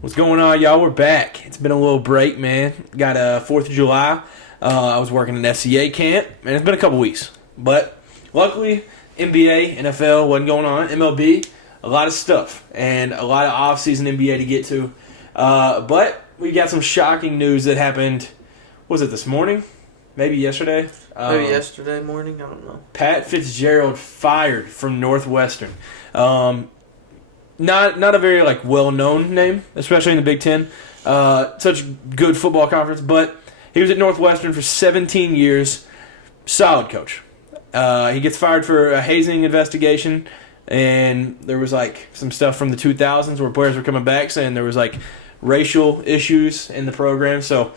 What's going on, y'all? We're back. It's been a little break, man. Got a 4th of July. I was working an FCA camp, and it's been a couple weeks. But luckily, NBA, NFL wasn't going on. MLB, a lot of stuff, and a lot of off-season NBA to get to. But we got some shocking news that happened, was it this morning? Maybe yesterday? Maybe yesterday morning? I don't know. Pat Fitzgerald fired from Northwestern. Not a very well-known name, especially in the Big Ten. Such good football conference, but he was at Northwestern for 17 years. Solid coach. He gets fired for a hazing investigation, and there was some stuff from the 2000s where players were coming back saying there was racial issues in the program. So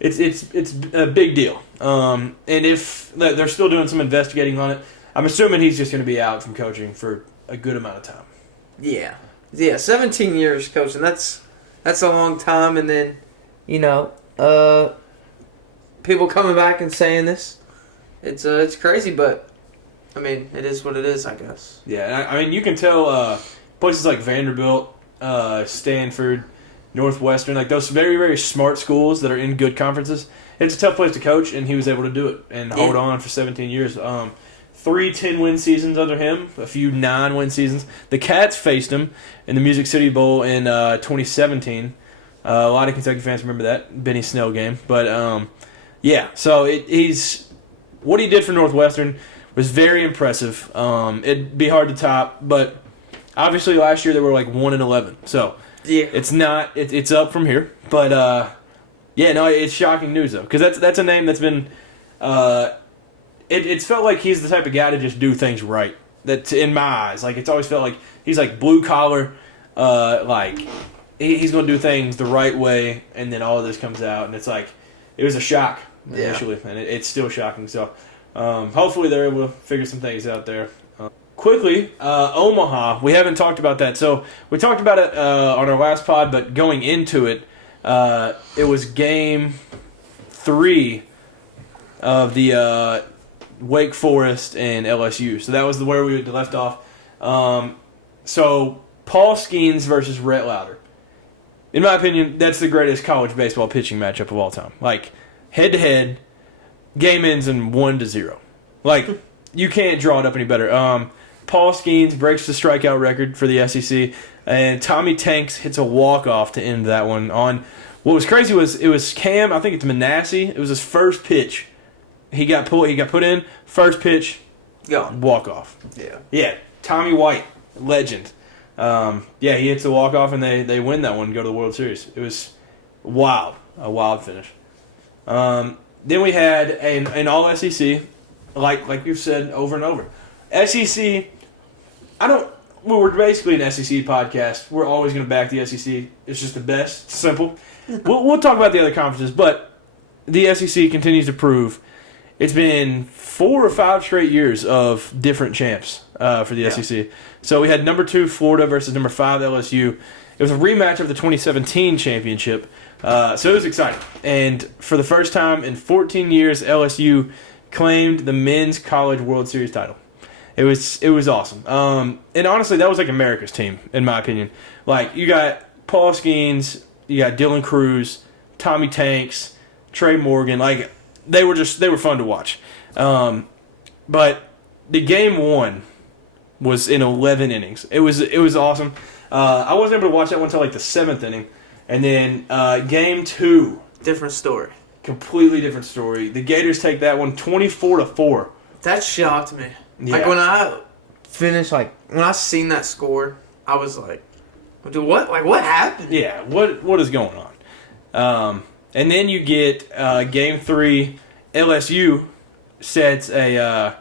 it's a big deal. And if they're still doing some investigating on it, I'm assuming he's just going to be out from coaching for a good amount of time. Yeah, 17 years coaching. That's a long time, and then people coming back and saying this, it's crazy, but I mean, it is what it is, I guess. Yeah, I mean, you can tell places like Vanderbilt, Stanford, Northwestern, those very, very smart schools that are in good conferences. It's a tough place to coach, and he was able to do it and hold on for 17 years. 3 10-win seasons under him, a few 9-win seasons. The Cats faced him in the Music City Bowl in 2017. A lot of Kentucky fans remember that Benny Snell game. But, so he's what he did for Northwestern was very impressive. It'd be hard to top, but obviously last year they were 1-11. So it's not it's up from here. But, it's shocking news, though, because that's a name that's been It's felt like he's the type of guy to just do things right. That in my eyes, it's always felt like he's blue collar, he's going to do things the right way, and then all of this comes out, and it's it was a shock initially, and it's still shocking. So hopefully they're able to figure some things out there. Quickly, Omaha, we haven't talked about that. So we talked about it on our last pod, but going into it, it was game 3 of the Wake Forest and LSU. So that was where we left off. So Paul Skeens versus Rhett Lauder. In my opinion, that's the greatest college baseball pitching matchup of all time. Head-to-head, game ends in 1-0. You can't draw it up any better. Paul Skeens breaks the strikeout record for the SEC, and Tommy Tanks hits a walk-off to end that one. What was crazy was it was Cam, I think it's Manasseh. It was his first pitch. He got put in, first pitch, walk off. Yeah. Tommy White, legend. He hits the walk off and they win that one and go to the World Series. It was wild, a wild finish. Then we had an all SEC, like you've said over and over. SEC, we're basically an SEC podcast. We're always going to back the SEC. It's just the best, simple. We'll talk about the other conferences, but the SEC continues to prove. It's been 4 or 5 straight years of different champs for the SEC. So we had number 2 Florida versus number 5 LSU. It was a rematch of the 2017 championship. So it was exciting. And for the first time in 14 years, LSU claimed the men's college World Series title. It was awesome. And honestly, that was America's team, in my opinion. You got Paul Skeens, you got Dylan Cruz, Tommy Tanks, Trey Morgan, They were fun to watch. But the game 1 was in 11 innings. It was awesome. I wasn't able to watch that one until the 7th inning. And then game 2. Different story. Completely different story. The Gators take that one 24-4. That shocked me. Yeah. When I finished, when I seen that score, I was dude, what? What happened? Yeah, what is going on? And then you get game 3. LSU sets a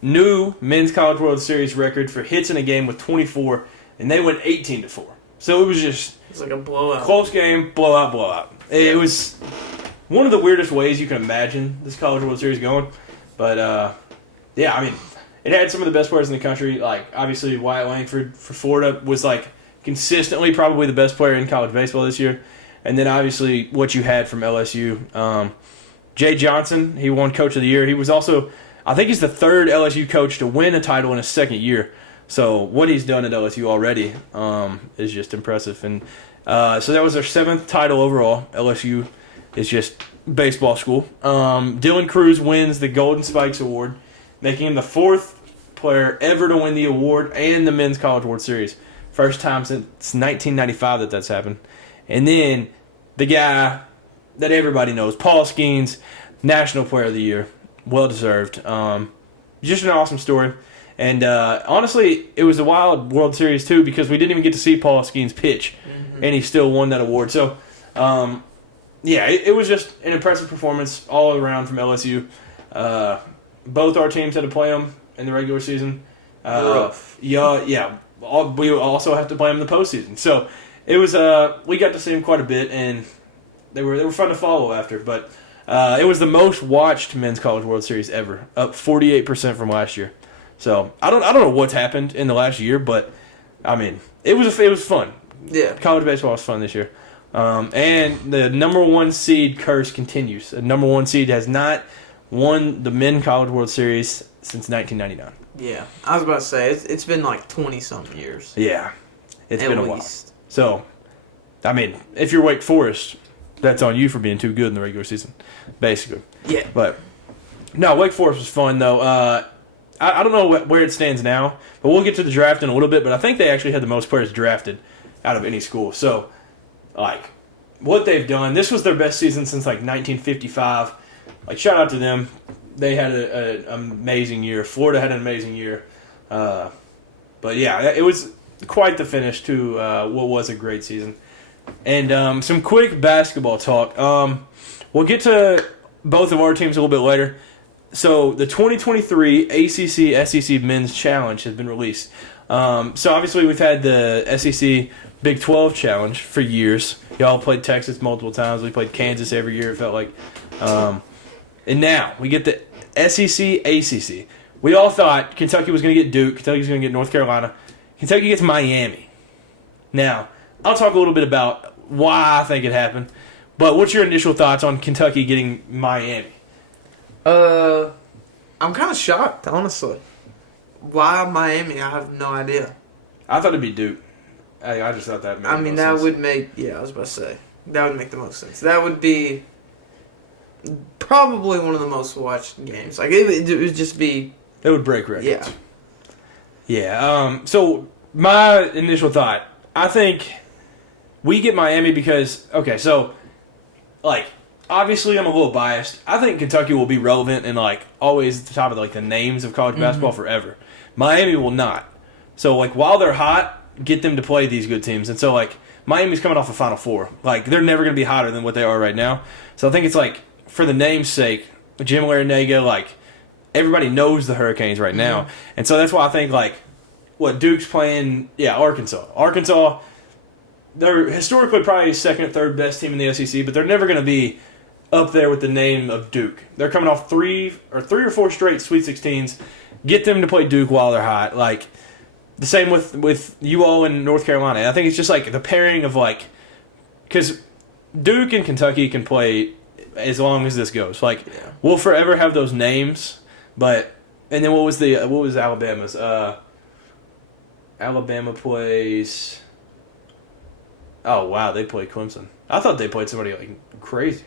new men's college World Series record for hits in a game with 24, and they went 18-4. So it was just a blowout. Close game, blowout. It was one of the weirdest ways you can imagine this college World Series going. But it had some of the best players in the country. Obviously Wyatt Langford for Florida was consistently probably the best player in college baseball this year. And then obviously what you had from LSU. Jay Johnson, he won Coach of the Year. He was also, I think he's the 3rd LSU coach to win a title in his 2nd year. So what he's done at LSU already is just impressive. And So that was their 7th title overall. LSU is just baseball school. Dylan Cruz wins the Golden Spikes Award, making him the 4th player ever to win the award and the Men's College World Series. First time since 1995 that's happened. And then the guy that everybody knows, Paul Skeens, National Player of the Year. Well deserved. Just an awesome story. And honestly, it was a wild World Series too because we didn't even get to see Paul Skeens pitch, and he still won that award. So, it was just an impressive performance all around from LSU. Both our teams had to play them in the regular season. Rough. We also have to play them in the postseason. So it was we got to see them quite a bit, and they were fun to follow after. But it was the most watched Men's College World Series ever, up 48% from last year. So I don't know what's happened in the last year, but I mean it was fun. Yeah, college baseball was fun this year, and the number 1 seed curse continues. The number 1 seed has not won the Men's College World Series since 1999. Yeah, I was about to say it's been like 20-something years. Yeah, it's been a while. Least. So, I mean, if you're Wake Forest, that's on you for being too good in the regular season, basically. Yeah, but no, Wake Forest was fun though. I don't know where it stands now, but we'll get to the draft in a little bit. But I think they actually had the most players drafted out of any school. So, like, what they've done, this was their best season since, like, 1955. Like, shout out to them. They had an amazing year. Florida had an amazing year. But, yeah, it was quite the finish to what was a great season. And some quick basketball talk. We'll get to both of our teams a little bit later. So the 2023 ACC SEC Men's Challenge has been released. So obviously we've had the SEC Big 12 Challenge for years. Y'all played Texas multiple times. We played Kansas every year, it felt like. And now we get the SEC ACC. We all thought Kentucky was going to get Duke. Kentucky was going to get North Carolina. Kentucky gets Miami. Now, I'll talk a little bit about why I think it happened. But what's your initial thoughts on Kentucky getting Miami? I'm kind of shocked, honestly. Why Miami? I have no idea. I thought it'd be Duke. I just thought that made I mean, that would make... Yeah, I was about to say. That would make the most sense. That would be probably one of the most watched games. Like, it would just be... It would break records. Yeah. Yeah. So, my initial thought, I think we get Miami because... Okay, so, like... Obviously, I'm a little biased. I think Kentucky will be relevant and like always at the top of like the names of college basketball forever. Miami will not. So like while they're hot, get them to play these good teams. And so like Miami's coming off a Final Four. Like they're never going to be hotter than what they are right now. So I think it's like for the name's sake, Jim Larinaga, like everybody knows the Hurricanes right now, and so that's why I think like what Duke's playing. Yeah, Arkansas. They're historically probably second or third best team in the SEC, but they're never going to be up there with the name of Duke. They're coming off three or four straight Sweet 16s. Get them to play Duke while they're hot. Like the same with UO and North Carolina. I think it's just like the pairing of like because Duke and Kentucky can play as long as this goes. Like we'll forever have those names, but and then what was Alabama's? Alabama plays. Oh wow, they play Clemson. I thought they played somebody like crazy.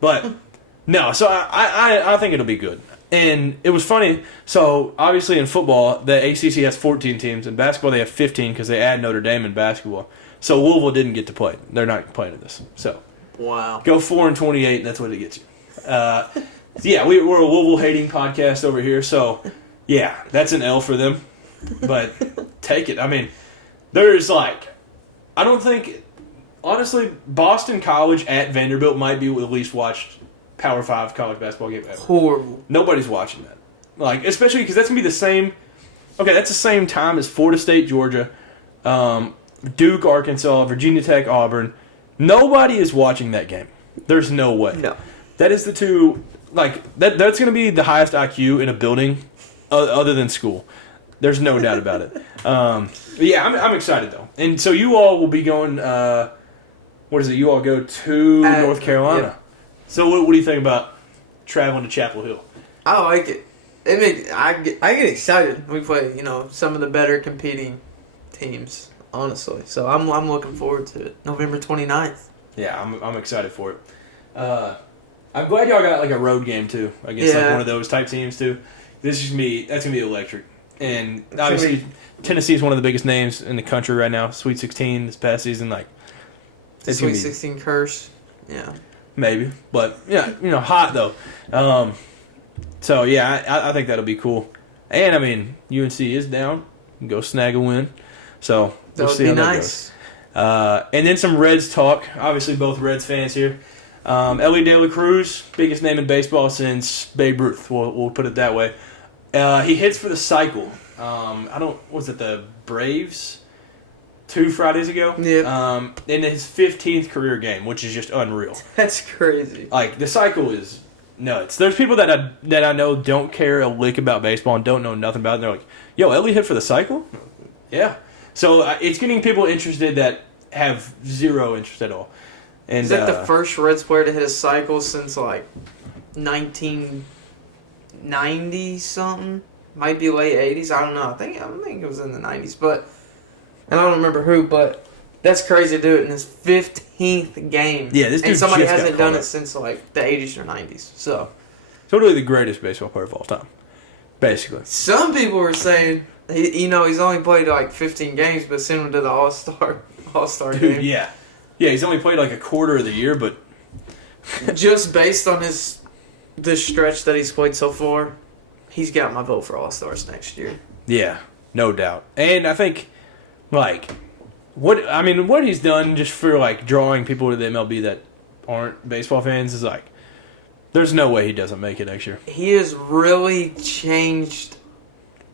But no, so I think it'll be good. And it was funny. So obviously in football, the ACC has 14 teams. In basketball, they have 15 because they add Notre Dame in basketball. So Louisville didn't get to play. They're not playing in this. So wow, go 4-28, and that's what it gets you. Yeah, we're a Louisville hating podcast over here. So yeah, that's an L for them. But take it. I mean, there's like. I don't think, honestly, Boston College at Vanderbilt might be the least watched Power 5 college basketball game ever. Horrible. Nobody's watching that. Like, especially because that's going to be the same. Okay, that's the same time as Florida State, Georgia, Duke, Arkansas, Virginia Tech, Auburn. Nobody is watching that game. There's no way. No. That is the two. Like, that's going to be the highest IQ in a building other than school. There's no doubt about it. Yeah, I'm excited, though. And so you all will be going, what is it? You all go to North Carolina. Yeah. So what do you think about traveling to Chapel Hill? I like it. I get excited. We play, some of the better competing teams. honestly. So I'm looking forward to it. November 29th. Yeah, I'm excited for it. I'm glad y'all got like a road game too against like one of those type teams too. That's gonna be electric. And obviously Tennessee is one of the biggest names in the country right now. Sweet 16 this past season, like it's Sweet 16 curse. Yeah. Maybe, but yeah, hot though. So yeah, I think that'll be cool. And I mean, UNC is down. Go snag a win. So we'll see how that goes. And then some Reds talk. Obviously, both Reds fans here. Ellie De La Cruz, biggest name in baseball since Babe Ruth. We'll put it that way. He hits for the cycle. Was it the Braves 2 Fridays ago? Yeah. In his 15th career game, which is just unreal. That's crazy. Like, the cycle is nuts. There's people that I know don't care a lick about baseball and don't know nothing about it. And they're like, yo, Ellie hit for the cycle? Yeah. So it's getting people interested that have zero interest at all. And is that the first Reds player to hit a cycle since like 1990 something? Might be late 80s. I don't know. I think it was in the 90s, but and I don't remember who. But that's crazy to do it in his 15th game. Yeah, this dude and somebody just hasn't done it since like the 80s or 90s. So totally the greatest baseball player of all time, basically. Some people were saying he's only played like 15 games, but sent him to the All-Star game. Yeah, he's only played like a quarter of the year, but just based on this stretch that he's played so far, he's got my vote for All-Stars next year. Yeah, no doubt. And I think like what he's done just for like drawing people to the MLB that aren't baseball fans is like there's no way he doesn't make it next year. He has really changed.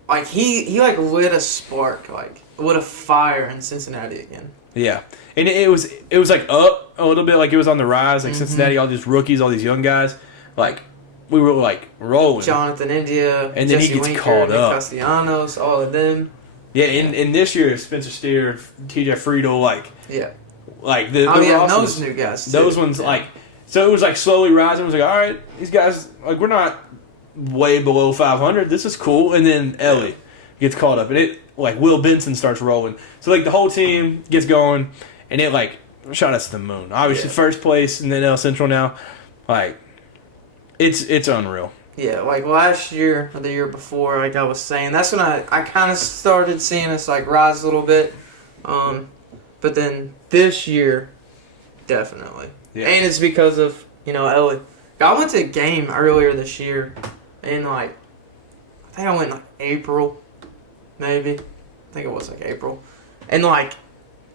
Like he like lit a spark, like lit a fire in Cincinnati again. Yeah, and it was like up a little bit, like it was on the rise, like Cincinnati, all these rookies, all these young guys, like we were like rolling. Jonathan India, and then Jesse he gets Winker, called Nick up. Castellanos, all of them. Yeah, and this year Spencer Steer, TJ Friedel, like those new guys. Too. Those ones like so it was like slowly rising. It was like all right, these guys like we're not way below 500. This is cool. And then Ellie gets caught up, and it like Will Benson starts rolling. So like the whole team gets going, and it like shot us to the moon. Obviously first place in the NL Central now, like it's unreal. Yeah, like last year or the year before, like I was saying, that's when I kind of started seeing us like rise a little bit. But then this year, definitely. Yeah. And it's because of Ellie. I went to a game earlier this year. In I think I went in April, maybe. I think it was April. And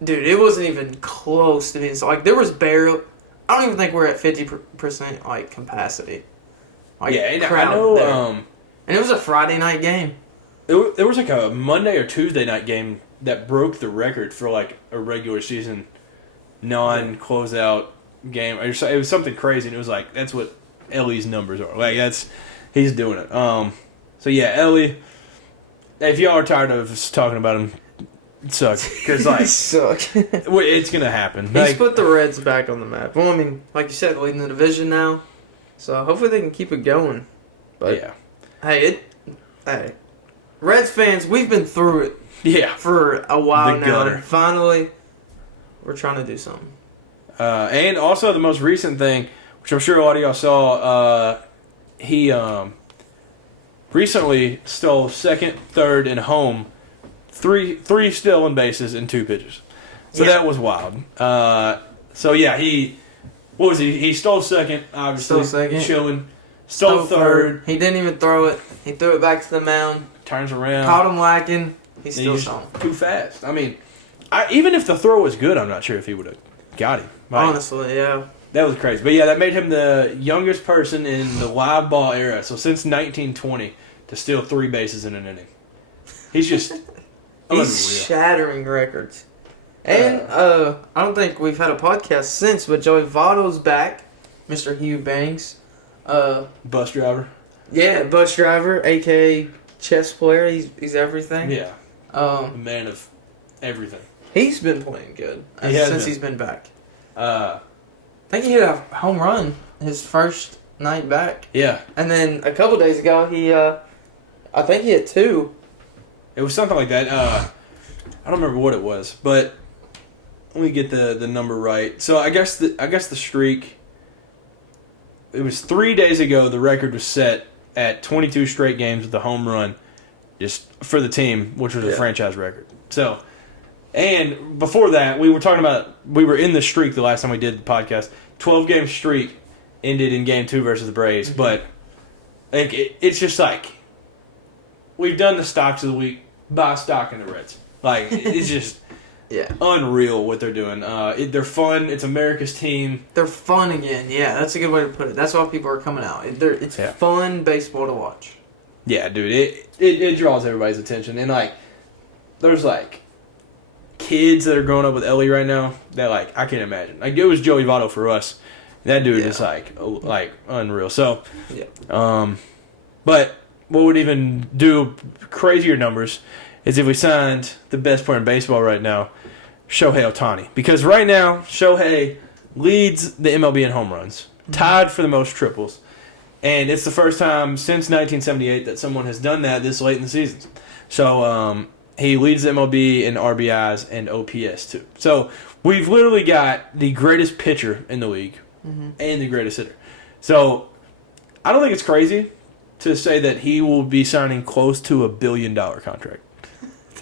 dude, it wasn't even close to being so. There was barely. I don't even think we're at 50% capacity. And I know. And it was a Friday night game. There was a Monday or Tuesday night game that broke the record for a regular season non-closeout game. It was something crazy, and it was that's what Ellie's numbers are. He's doing it. So yeah, Ellie. If y'all are tired of us talking about him, it sucks because he suck. It's gonna happen. He's put the Reds back on the map. Well, I mean, like you said, leading the division now, so hopefully they can keep it going. But yeah, hey, Reds fans, we've been through it. Yeah, for a while now. And finally, we're trying to do something. And also the most recent thing, which I'm sure a lot of y'all saw. He recently stole second, third, and home, three stolen bases in 2 pitches. So that was wild. So yeah, he stole second, obviously. Stole second. Chilling. Stole third. He didn't even throw it. He threw it back to the mound. Turns around. Caught him lacking. He's still showing. Too fast. I mean, even if the throw was good, I'm not sure if he would have got him. Honestly, yeah. That was crazy. But yeah, that made him the youngest person in the live ball era. So since 1920 to steal 3 bases in an inning. He's just he's shattering records. And I don't think we've had a podcast since, but Joey Votto's back. Mr. Hugh Banks. Bus driver. Yeah, bus driver, a.k.a. chess player. He's everything. Yeah. The man of everything. He's been playing good since he's been back. I think he hit a home run his first night back. Yeah. And then a couple days ago, I think he hit 2. It was something like that. I don't remember what it was, but let me get the number right. So I guess the streak. It was 3 days ago. The record was set at 22 straight games with a home run, just for the team, which was a franchise record. So, and before that, we were in the streak the last time we did the podcast. 12-game streak ended in Game 2 versus the Braves, but like it's just like we've done the stocks of the week. Buy stock in the Reds. Like it's just. Yeah. Unreal what they're doing. They're fun. It's America's team. They're fun again. Yeah, that's a good way to put it. That's why people are coming out. It's fun baseball to watch. Yeah, dude. It draws everybody's attention. And, like, there's, like, kids that are growing up with Ellie right now that, like, I can't imagine. Like, it was Joey Votto for us. That dude is, like unreal. So, but what would even do crazier numbers is if we signed the best player in baseball right now, Shohei Ohtani. Because right now, Shohei leads the MLB in home runs, tied for the most triples. And it's the first time since 1978 that someone has done that this late in the season. So he leads the MLB in RBIs and OPS too. So we've literally got the greatest pitcher in the league and the greatest hitter. So I don't think it's crazy to say that he will be signing close to $1 billion contract.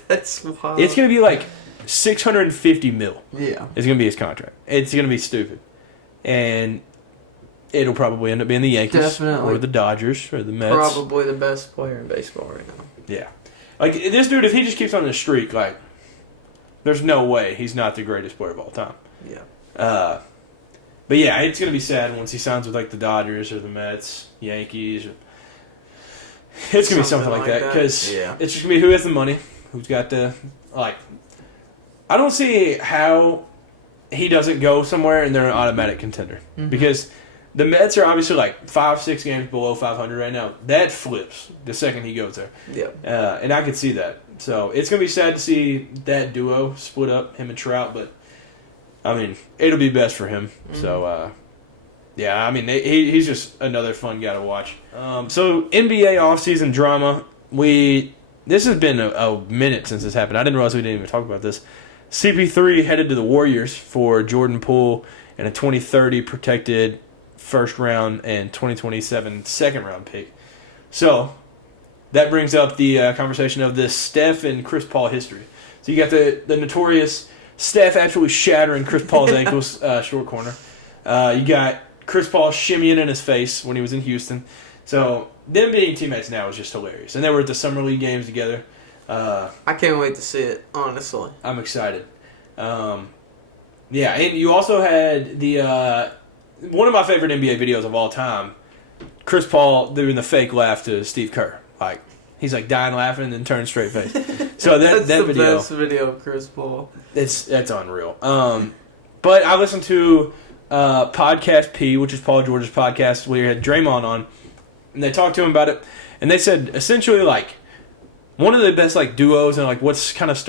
That's wild. It's going to be like $650 million. Yeah. It's going to be his contract. It's going to be stupid. And it'll probably end up being the Yankees or the Dodgers or the Mets. Probably the best player in baseball right now. Yeah. Like, this dude, if he just keeps on this streak, like, there's no way he's not the greatest player of all time. Yeah. But, yeah, it's going to be sad once he signs with, like, the Dodgers or the Mets, Yankees. It's going to be something like that because it's just going to be who has the money. Who's got the, like, I don't see how he doesn't go somewhere and they're an automatic contender. Because the Mets are obviously like 5-6 games below 500 right now. That flips the second he goes there. Yeah. And I could see that. So it's going to be sad to see that duo split up, him and Trout. But, I mean, it'll be best for him. So, yeah, I mean, he's just another fun guy to watch. So NBA offseason drama, this has been a minute since this happened. I didn't realize we didn't even talk about this. CP3 headed to the Warriors for Jordan Poole and a 2030 protected first round and 2027 second round pick. So that brings up the conversation of this Steph and Chris Paul history. So you got the notorious Steph absolutely shattering Chris Paul's ankles short corner. You got Chris Paul shimmying in his face when he was in Houston. So them being teammates now is just hilarious. And they were at the Summer League games together. I can't wait to see it, honestly. I'm excited. Yeah, and you also had the one of my favorite NBA videos of all time, Chris Paul doing the fake laugh to Steve Kerr. Like, he's like dying laughing and then turns straight face. So that the video, best video of Chris Paul. That's unreal. But I listened to Podcast P, which is Paul George's podcast, where he had Draymond on, and they talked to him about it, and they said essentially like one of the best like duos and like what's kind of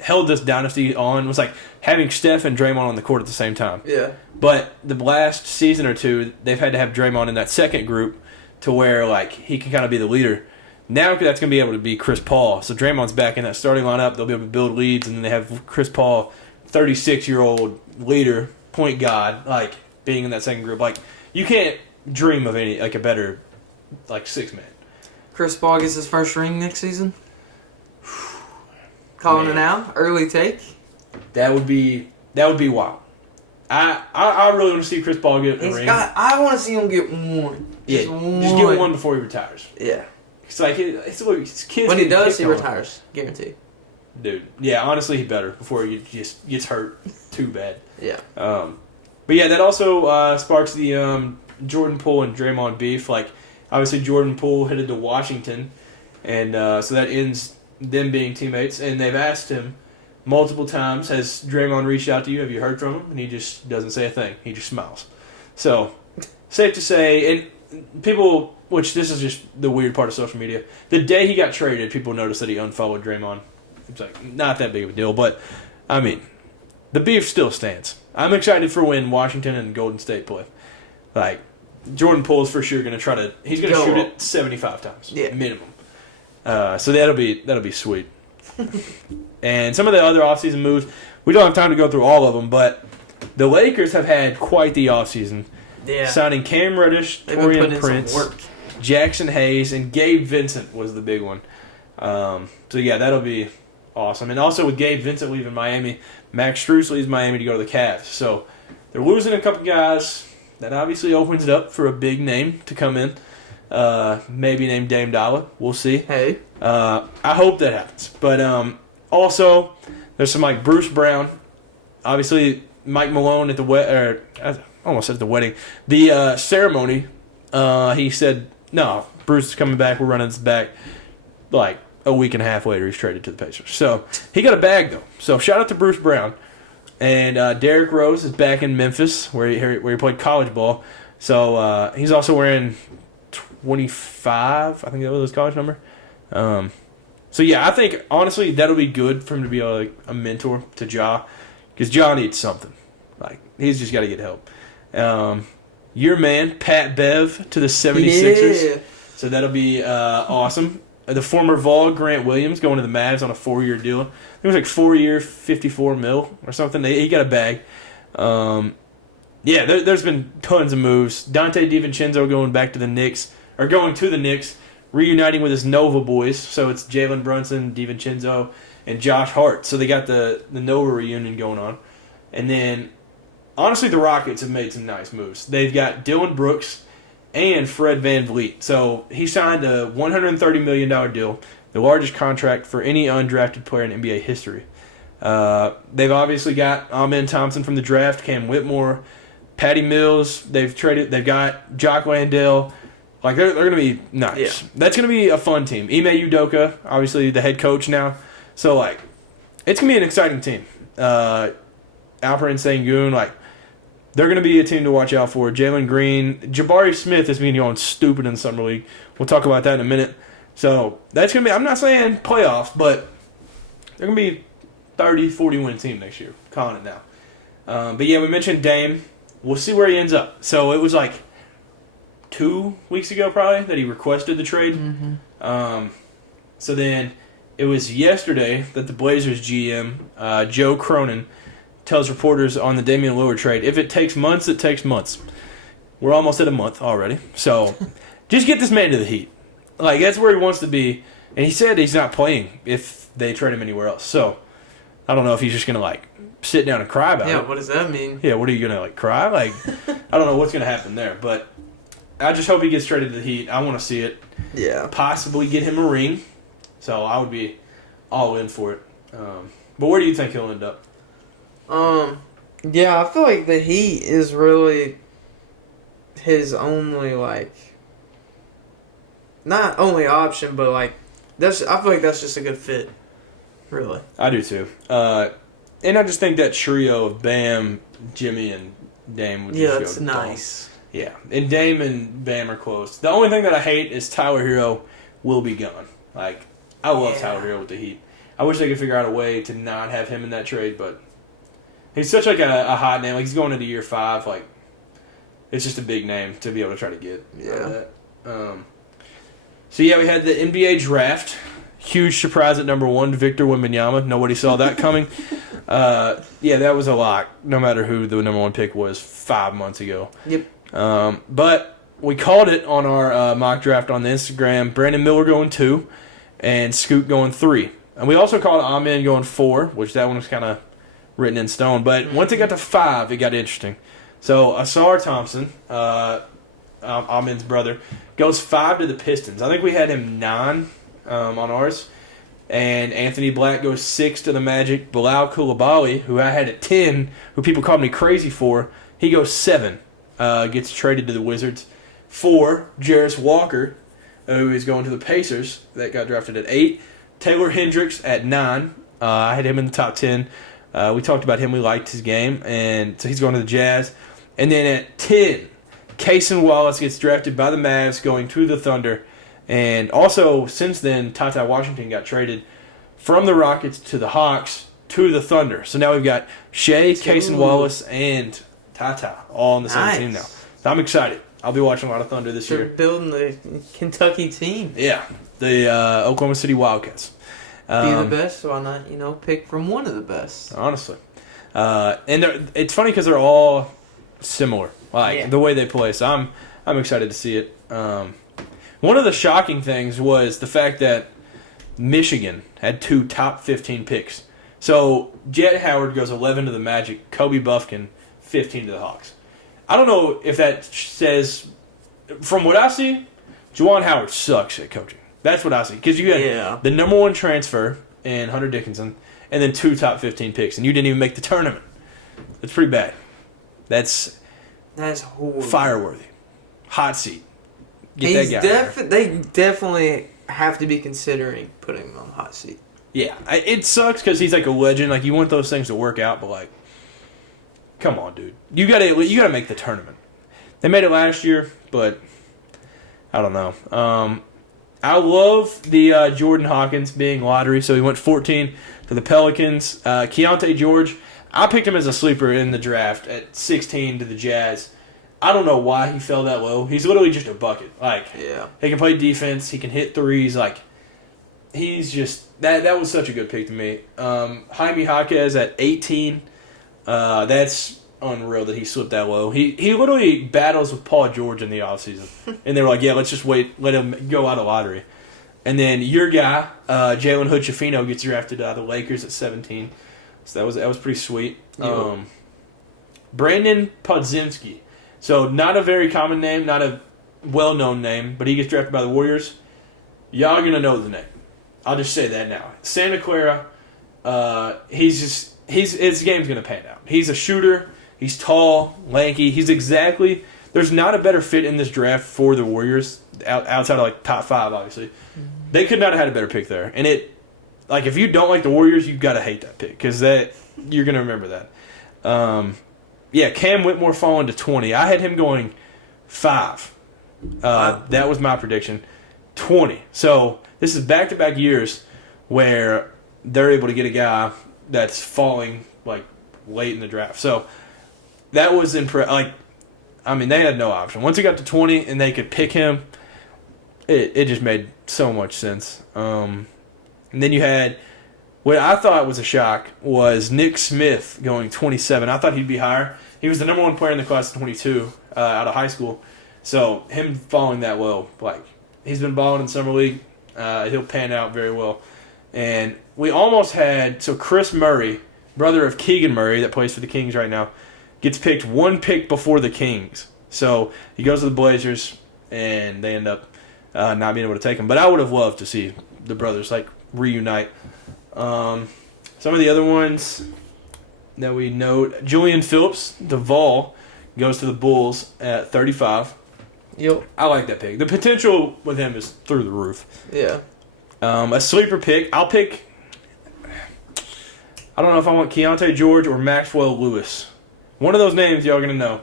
held this dynasty on was like having Steph and Draymond on the court at the same time. Yeah. But the last season or two, they've had to have Draymond in that second group to where like he can kind of be the leader. Now that's going to be able to be Chris Paul. So Draymond's back in that starting lineup. They'll be able to build leads, and then they have Chris Paul, 36-year-old leader, point guard, like being in that second group. Like you can't dream of any like a better like six man. Chris Paul gets his first ring next season. Calling it now, early take. That would be wild. I really want to see Chris Paul get a ring. I want to see him get one. Just get one before he retires. Yeah. It's like his kids. When he does, he retires, guaranteed. Dude, yeah, honestly, he better before he just gets hurt too bad. Yeah. But yeah, that also sparks the Jordan Poole and Draymond beef. Like, obviously, Jordan Poole headed to Washington, and so that ends them being teammates. And they've asked him multiple times, has Draymond reached out to you? Have you heard from him? And he just doesn't say a thing. He just smiles. So, safe to say, and people, which this is just the weird part of social media, the day he got traded, people noticed that he unfollowed Draymond. It's like, not that big of a deal, but, I mean, the beef still stands. I'm excited for when Washington and Golden State play. Like, Jordan Poole's for sure going to shoot it 75 times. Yeah. Minimum. So that'll be sweet. And some of the other offseason moves, we don't have time to go through all of them, but the Lakers have had quite the offseason. Yeah. Signing Cam Reddish, Taurean Prince, Jackson Hayes, and Gabe Vincent was the big one. So, yeah, that'll be awesome. And also with Gabe Vincent leaving Miami, Max Strus leaves Miami to go to the Cavs. So they're losing a couple guys. That obviously opens it up for a big name to come in. Maybe named Dame Dollar. We'll see. Hey. I hope that happens. But also, there's some like Bruce Brown. Obviously, Mike Malone at the I almost said at the wedding. The ceremony, he said, no, Bruce is coming back. We're running this back. Like a week and a half later, he's traded to the Pacers. So he got a bag, though. So shout out to Bruce Brown. And Derrick Rose is back in Memphis, where he played college ball. So he's also wearing 25. I think that was his college number. So yeah, I think honestly that'll be good for him to be a mentor to Ja, because Ja needs something. Like he's just got to get help. Your man Pat Bev to the 76ers. Yeah. So that'll be awesome. The former Vol, Grant Williams, going to the Mavs on a 4-year deal. I think it was like 4 year, $54 million or something. He got a bag. Yeah, there's been tons of moves. Dante DiVincenzo going to the Knicks, reuniting with his Nova boys. So it's Jalen Brunson, DiVincenzo, and Josh Hart. So they got the Nova reunion going on. And then, honestly, the Rockets have made some nice moves. They've got Dylan Brooks and Fred VanVleet. So he signed a $130 million deal, the largest contract for any undrafted player in NBA history. They've obviously got Amen Thompson from the draft, Cam Whitmore, Patty Mills. They've got Jock Landale. Like they're going to be nice. Yeah. That's going to be a fun team. Ime Udoka, obviously the head coach now. So like, it's going to be an exciting team. Alperen Sengun, like. They're going to be a team to watch out for. Jalen Green. Jabari Smith is being going stupid in the Summer League. We'll talk about that in a minute. So, that's going to be, I'm not saying playoffs, but they're going to be 30, 40-win team next year. Calling it now. But yeah, we mentioned Dame. We'll see where he ends up. So, it was like 2 weeks ago probably that he requested the trade. Mm-hmm. So then, it was yesterday that the Blazers GM, Joe Cronin, tells reporters on the Damian Lillard trade, if it takes months, it takes months. We're almost at a month already. So, just get this man to the Heat. Like, that's where he wants to be. And he said he's not playing if they trade him anywhere else. So, I don't know if he's just going to, like, sit down and cry about it. Yeah, what does that mean? Yeah, what are you going to, like, cry? Like, I don't know what's going to happen there. But I just hope he gets traded to the Heat. I want to see it. Yeah. Possibly get him a ring. So, I would be all in for it. But where do you think he'll end up? Yeah, I feel like the Heat is really his only, like, not only option, but, like, I feel like that's just a good fit, really. I do, too. And I just think that trio of Bam, Jimmy, and Dame would just go. Yeah, that's nice. Yeah, and Dame and Bam are close. The only thing that I hate is Tyler Hero will be gone. Like, I love Tyler Hero with the Heat. I wish they could figure out a way to not have him in that trade, but he's such like a hot name. Like he's going into year 5. Like it's just a big name to be able to try to get. Yeah. So yeah, we had the NBA Draft. Huge surprise at number 1, Victor Wembanyama. Nobody saw that coming. Yeah, that was a lot. No matter who the number 1 pick was 5 months ago. Yep. But we called it on our mock draft on the Instagram. Brandon Miller going 2, and Scoot going 3. And we also called Amen going 4, which that one was kind of written in stone. But once it got to 5, it got interesting. So Asar Thompson, Amen's brother, goes 5 to the Pistons. I think we had him 9 on ours. And Anthony Black goes 6 to the Magic. Bilal Coulibaly, who I had at 10, who people called me crazy for, he goes 7. Gets traded to the Wizards. 4, Jarris Walker, who is going to the Pacers. That got drafted at 8. Taylor Hendricks at 9. I had him in the top 10. We talked about him. We liked his game. And so he's going to the Jazz. And then at 10, Cason Wallace gets drafted by the Mavs, going to the Thunder. And also, since then, Tata Washington got traded from the Rockets to the Hawks to the Thunder. So now we've got Shea, Cason Wallace, and Tata all on the same team now. So I'm excited. I'll be watching a lot of Thunder this year. They're building the Kentucky team. Yeah, the Oklahoma City Wildcats. the best, why not, pick from one of the best? Honestly. And it's funny because they're all similar, the way they play. So I'm excited to see it. One of the shocking things was the fact that Michigan had 2 top 15 picks. So Jet Howard goes 11 to the Magic, Kobe Buffkin 15 to the Hawks. I don't know if that says, from what I see, Juwan Howard sucks at coaching. That's what I see. Because you had the number 1 transfer in Hunter Dickinson, and then 2 top 15 picks, and you didn't even make the tournament. That's pretty bad. That's horrible. Fireworthy. Hot seat. Get that guy. They definitely have to be considering putting him on the hot seat. Yeah, it sucks because he's like a legend. Like, you want those things to work out, but like, come on, dude. You gotta make the tournament. They made it last year, but I don't know. I love the Jordan Hawkins being lottery, so he went 14 to the Pelicans. Keontae George, I picked him as a sleeper in the draft at 16 to the Jazz. I don't know why he fell that low. He's literally just a bucket. He can play defense. He can hit threes. He's just that was such a good pick to me. Jaime Jaquez at 18. That's unreal that he slipped that low. He literally battles with Paul George in the offseason. And they were like, yeah, let's just wait, let him go out of lottery. And then your guy, Jalen Hood-Schifino, gets drafted out of the Lakers at 17. So that was pretty sweet. Yeah. Brandon Podziemski. So not a very common name, not a well-known name, but he gets drafted by the Warriors. Y'all are going to know the name. I'll just say that now. Santa Clara, his game's going to pan out. He's a shooter. He's tall, lanky. There's not a better fit in this draft for the Warriors outside of top 5, obviously. Mm-hmm. They could not have had a better pick there. And if you don't like the Warriors, you've got to hate that pick because you're going to remember that. Cam Whitmore falling to 20. I had him going 5. That was my prediction. 20. So this is back-to-back years where they're able to get a guy that's falling late in the draft. So that was impressive. They had no option. Once he got to 20 and they could pick him, it just made so much sense. And then you had what I thought was a shock was Nick Smith going 27. I thought he'd be higher. He was the number 1 player in the class of 22 out of high school. So him falling that low, he's been balling in summer league. He'll pan out very well. And we almost had Chris Murray, brother of Keegan Murray that plays for the Kings right now, gets picked 1 pick before the Kings. So he goes to the Blazers, and they end up not being able to take him. But I would have loved to see the brothers reunite. Some of the other ones that we note, Julian Phillips, Duvall, goes to the Bulls at 35. Yep. I like that pick. The potential with him is through the roof. Yeah. A sleeper pick, I'll pick, I don't know if I want Keontae George or Maxwell Lewis. One of those names y'all going to know.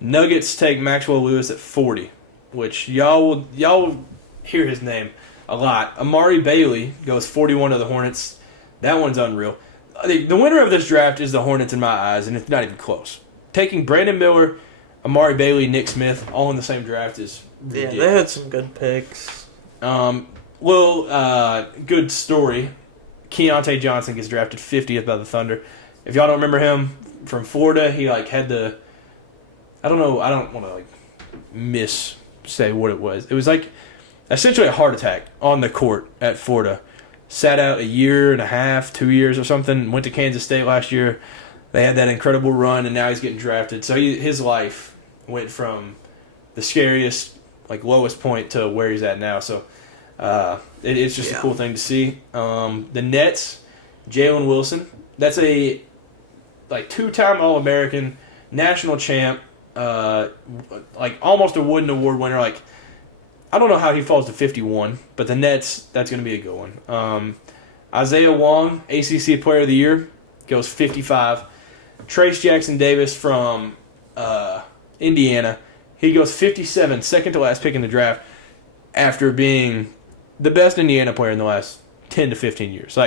Nuggets take Maxwell Lewis at 40, which y'all will hear his name a lot. Amari Bailey goes 41 to the Hornets. That one's unreal. The winner of this draft is the Hornets in my eyes, and it's not even close. Taking Brandon Miller, Amari Bailey, Nick Smith, all in the same draft is ridiculous. Yeah, they had some good picks. Good story. Keontae Johnson gets drafted 50th by the Thunder. If y'all don't remember him from Florida, he had the, I don't know, I don't want to say what it was. It was essentially a heart attack on the court at Florida. Sat out a year and a half, 2 years or something. Went to Kansas State last year. They had that incredible run, and now he's getting drafted. So his life went from the scariest, lowest point to where he's at now. So it's just a cool thing to see. The Nets, Jalen Wilson. That's a 2-time All-American, national champ, almost a Wooden Award winner. I don't know how he falls to 51, but the Nets, that's going to be a good one. Isaiah Wong, ACC Player of the Year, goes 55. Trace Jackson Davis from Indiana, he goes 57, second to last pick in the draft, after being the best Indiana player in the last 10 to 15 years.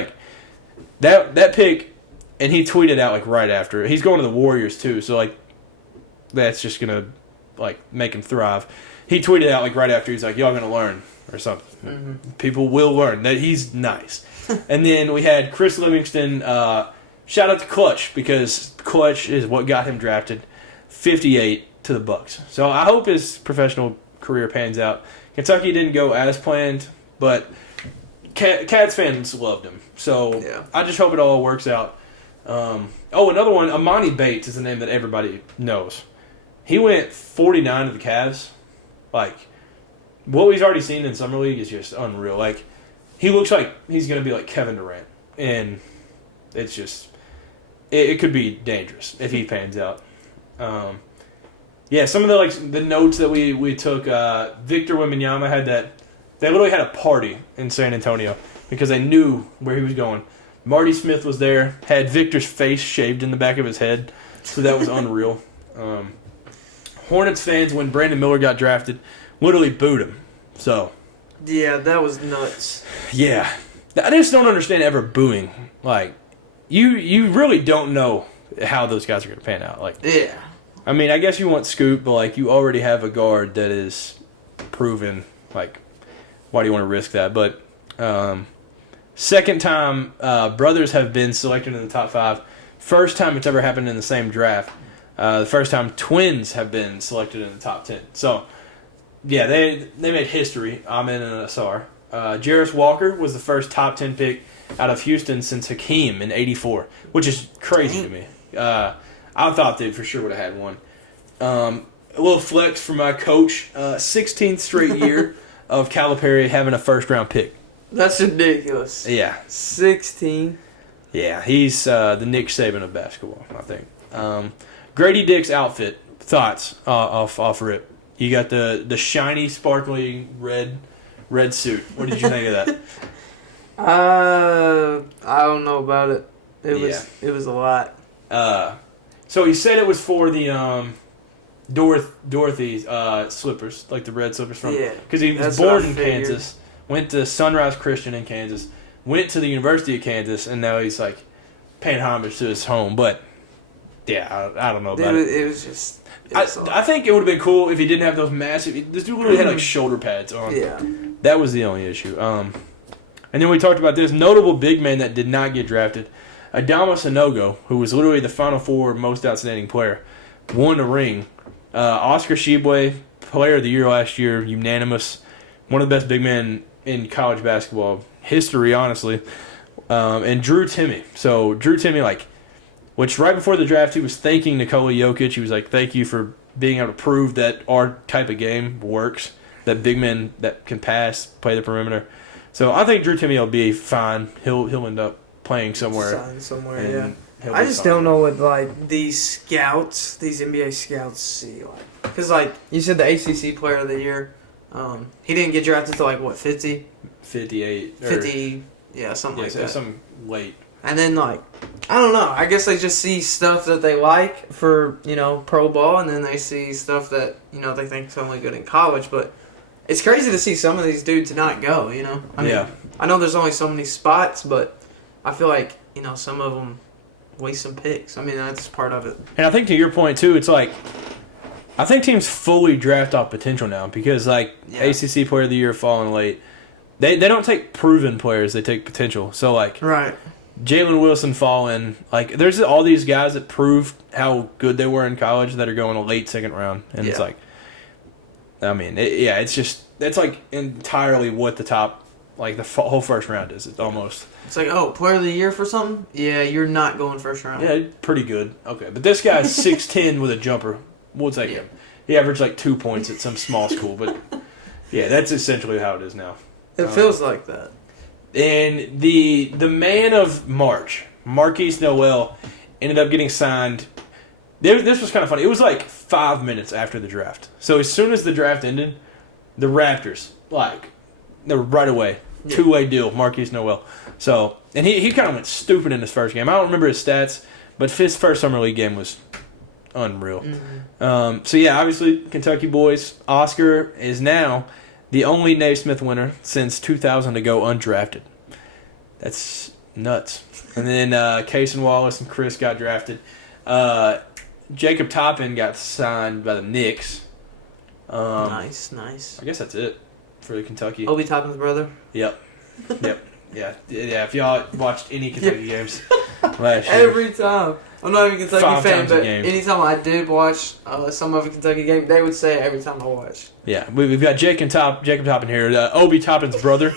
That pick, and he tweeted out right after. He's going to the Warriors too, so that's just going to make him thrive. He tweeted out right after, he's y'all going to learn or something. Mm-hmm. People will learn that he's nice. And then we had Chris Livingston. Shout out to Clutch, because Clutch is what got him drafted. 58 to the Bucks. So I hope his professional career pans out. Kentucky didn't go as planned, but Cats fans loved him. So Yeah. I just hope it all works out. Another one, Amani Bates is the name that everybody knows. He went 49 to the Cavs. Like, what we've already seen in Summer League is just unreal. Like, he looks like he's going to be like Kevin Durant. And it's just, it could be dangerous if he pans out. Some of the notes that we took, Victor Wembanyama had that, they literally had a party in San Antonio because they knew where he was going. Marty Smith was there, had Victor's face shaved in the back of his head, so that was unreal. Hornets fans, when Brandon Miller got drafted, literally booed him. So, Yeah, that was nuts. yeah. I just don't understand ever booing. Like, you really don't know how those guys are going to pan out. Like, Yeah. I mean, I guess you want Scoot, but, like, you already have a guard that is proven. Like, why do you want to risk that? But, second time brothers have been selected in the top 5. First time it's ever happened in the same draft. The first time twins have been selected in the top 10. So, yeah, they made history. Amen and Asar. Jarris Walker was the first top 10 pick out of Houston since Hakeem in '84, which is crazy to me. I thought they for sure would have had one. A little flex for my coach. 16th straight year of Calipari having a first-round pick. That's ridiculous. Yeah. 16. Yeah, he's the Nick Saban of basketball, I think. Grady Dick's outfit. Thoughts off rip. You got the shiny, sparkly red suit. What did you think of that? I don't know about it. It was a lot. So he said it was for the Dorothy slippers, like the red slippers from. Yeah, because he was born in Kansas, went to Sunrise Christian in Kansas, went to the University of Kansas, and now he's like paying homage to his home. But yeah, I don't know about it. It was just. I think it would have been cool if he didn't have those massive. This dude literally had like shoulder pads on. Yeah. That was the only issue. And then we talked about this notable big man that did not get drafted. Adama Sanogo, who was literally the Final Four most outstanding player, won a ring. Oscar Tshiebwe, player of the year last year, unanimous. One of the best big men in college basketball history, honestly. And Drew Timme. So Drew Timme, which right before the draft, he was thanking Nikola Jokic. He was like, thank you for being able to prove that our type of game works, that big men that can pass, play the perimeter. So I think Drew Timme will be fine. He'll end up playing somewhere. Sign somewhere, yeah. I just don't know what these scouts, these NBA scouts see because you said the ACC Player of the Year, he didn't get drafted till 50, 58, 50, something like that. Something late. And then I don't know. I guess they just see stuff that they like for pro ball, and then they see stuff that they think is only good in college. But it's crazy to see some of these dudes not go. I mean, I know there's only so many spots, but I feel like some of them waste some picks. I mean, that's part of it. And I think to your point too, it's I think teams fully draft off potential now because ACC Player of the Year falling late. They don't take proven players; they take potential. So right. Jalen Wilson falling. There's all these guys that proved how good they were in college that are going a late second round, and it's I mean, it's entirely what the top, the whole first round is. It's almost. It's Player of the Year for something? Yeah, you're not going first round. Yeah, pretty good. Okay, but this guy's 6'10" with a jumper. We'll take him. He averaged 2 points at some small school, but yeah, that's essentially how it is now. It feels like that. And the man of March, Marquise Noel, ended up getting signed. This was kind of funny. It was 5 minutes after the draft. So as soon as the draft ended, the Raptors, they were right away. Yeah. Two-way deal, Marquise Noel. So, and he kind of went stupid in his first game. I don't remember his stats, but his first Summer League game was unreal. Mm-hmm. So, yeah, obviously, Kentucky boys. Oscar is now the only Naismith winner since 2000 to go undrafted. That's nuts. And then Cason Wallace and Chris got drafted. Jacob Toppin got signed by the Knicks. Nice. I guess that's it for Kentucky. Obi Toppin's brother? Yep. Yeah. If y'all watched any Kentucky games last year. Every time. I'm not even a Kentucky 5 fan, times a but game. anytime I did watch some of a Kentucky game, they would say it every time I watched. Yeah, we've got Jacob Toppin here, Obi Toppin's brother.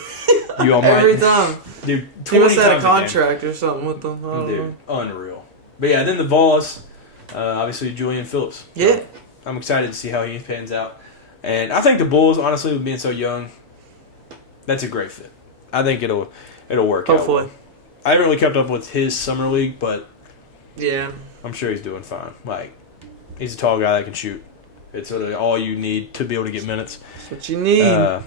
You all might. Every time. Dude, He must have had a times contract or something with them. I don't Dude, know. unreal. But yeah, then the Vols, obviously Julian Phillips. Yeah. So I'm excited to see how he pans out. And I think the Bulls, honestly, with being so young, that's a great fit. I think it'll work out. Hopefully. Well. I haven't really kept up with his summer league, but Yeah. I'm sure he's doing fine. Like, he's a tall guy that can shoot. It's really all you need to be able to get minutes. That's what you need.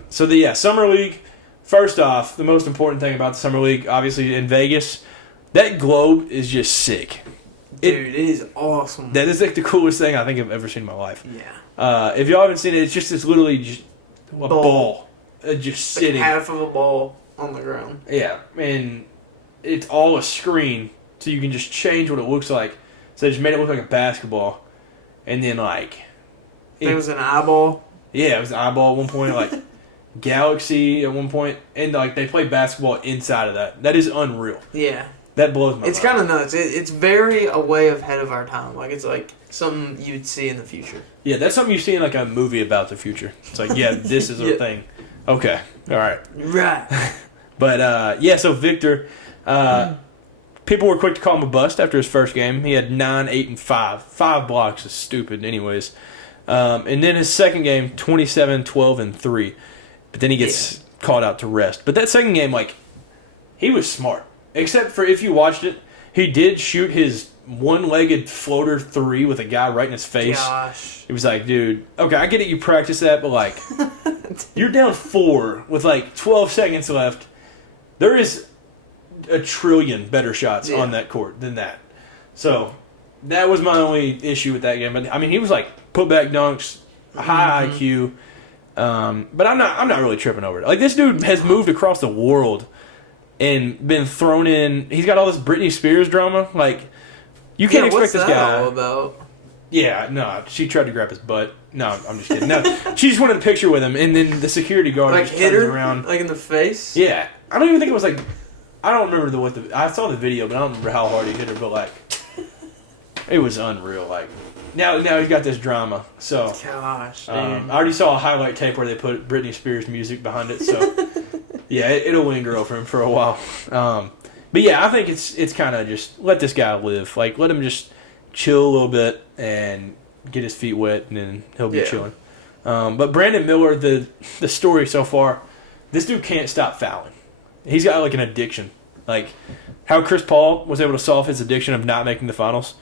Summer league. First off, the most important thing about the summer league, obviously in Vegas, that globe is just sick. Dude, it is awesome. That is like the coolest thing I think I've ever seen in my life. Yeah. If y'all haven't seen it, it's just literally just a ball just sitting. Like half of a ball on the ground. Yeah, and it's all a screen, so you can just change what it looks like. So they just made it look like a basketball, and then like It was an eyeball. Yeah, it was an eyeball at one point, like Galaxy at one point, and like they play basketball inside of that. That is unreal. Yeah. That blows my mind. It's kind of nuts. It's very a way ahead of our time. Like, it's like something you'd see in the future. Yeah, that's something you see in like a movie about the future. It's like, yeah, this is a thing. Okay, all right. Right. But, so Victor, people were quick to call him a bust after his first game. He had 9, 8, and 5. 5 blocks is stupid anyways. And then his second game, 27, 12, and 3. But then he gets called out to rest. But that second game, like, he was smart. Except for if you watched it, he did shoot his one-legged floater 3 with a guy right in his face. Gosh. It was like, dude, okay, I get it, you practice that, but like, you're down 4 with like 12 seconds left. There is a trillion better shots on that court than that. So that was my only issue with that game. But I mean, he was like putback dunks, high IQ. But I'm not really tripping over it. Like, this dude has moved across the world and been thrown in. He's got all this Britney Spears drama. Like, you can't expect this guy. What's that all about? Yeah, no, she tried to grab his butt. No, I'm just kidding. No, she just wanted a picture with him, and then the security guard Like, just hit turned her? around. Like in the face? Yeah, I don't even think it was like. I don't remember I saw the video, but I don't remember how hard he hit her. But like, it was unreal. Like, now he's got this drama. So, gosh, dude. I already saw a highlight tape where they put Britney Spears music behind it. So, yeah, it'll linger over him for a while. But yeah, I think it's kind of just let this guy live. Like, let him just chill a little bit and get his feet wet, and then he'll be chilling. But Brandon Miller, the story so far, this dude can't stop fouling. He's got like an addiction. Like how Chris Paul was able to solve his addiction of not making the finals.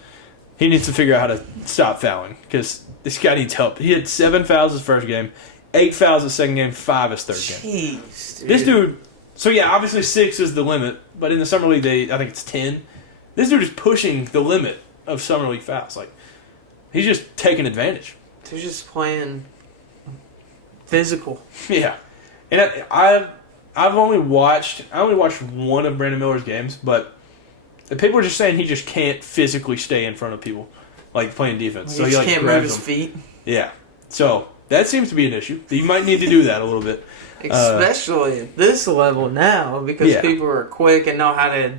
He needs to figure out how to stop fouling because this guy needs help. He had 7 fouls his first game, 8 fouls his second game, 5 his third game. Jeez, dude. This dude. So yeah, obviously 6 is the limit, but in the summer league, I think it's 10. This dude is pushing the limit of summer league fouls. Like, he's just taking advantage. They're just playing physical. Yeah, and I only watched one of Brandon Miller's games, but people are just saying he just can't physically stay in front of people, like playing defense. So he like can't move grabs his them. feet. Yeah, so that seems to be an issue. You might need to do that a little bit, especially at this level now, because people are quick and know how to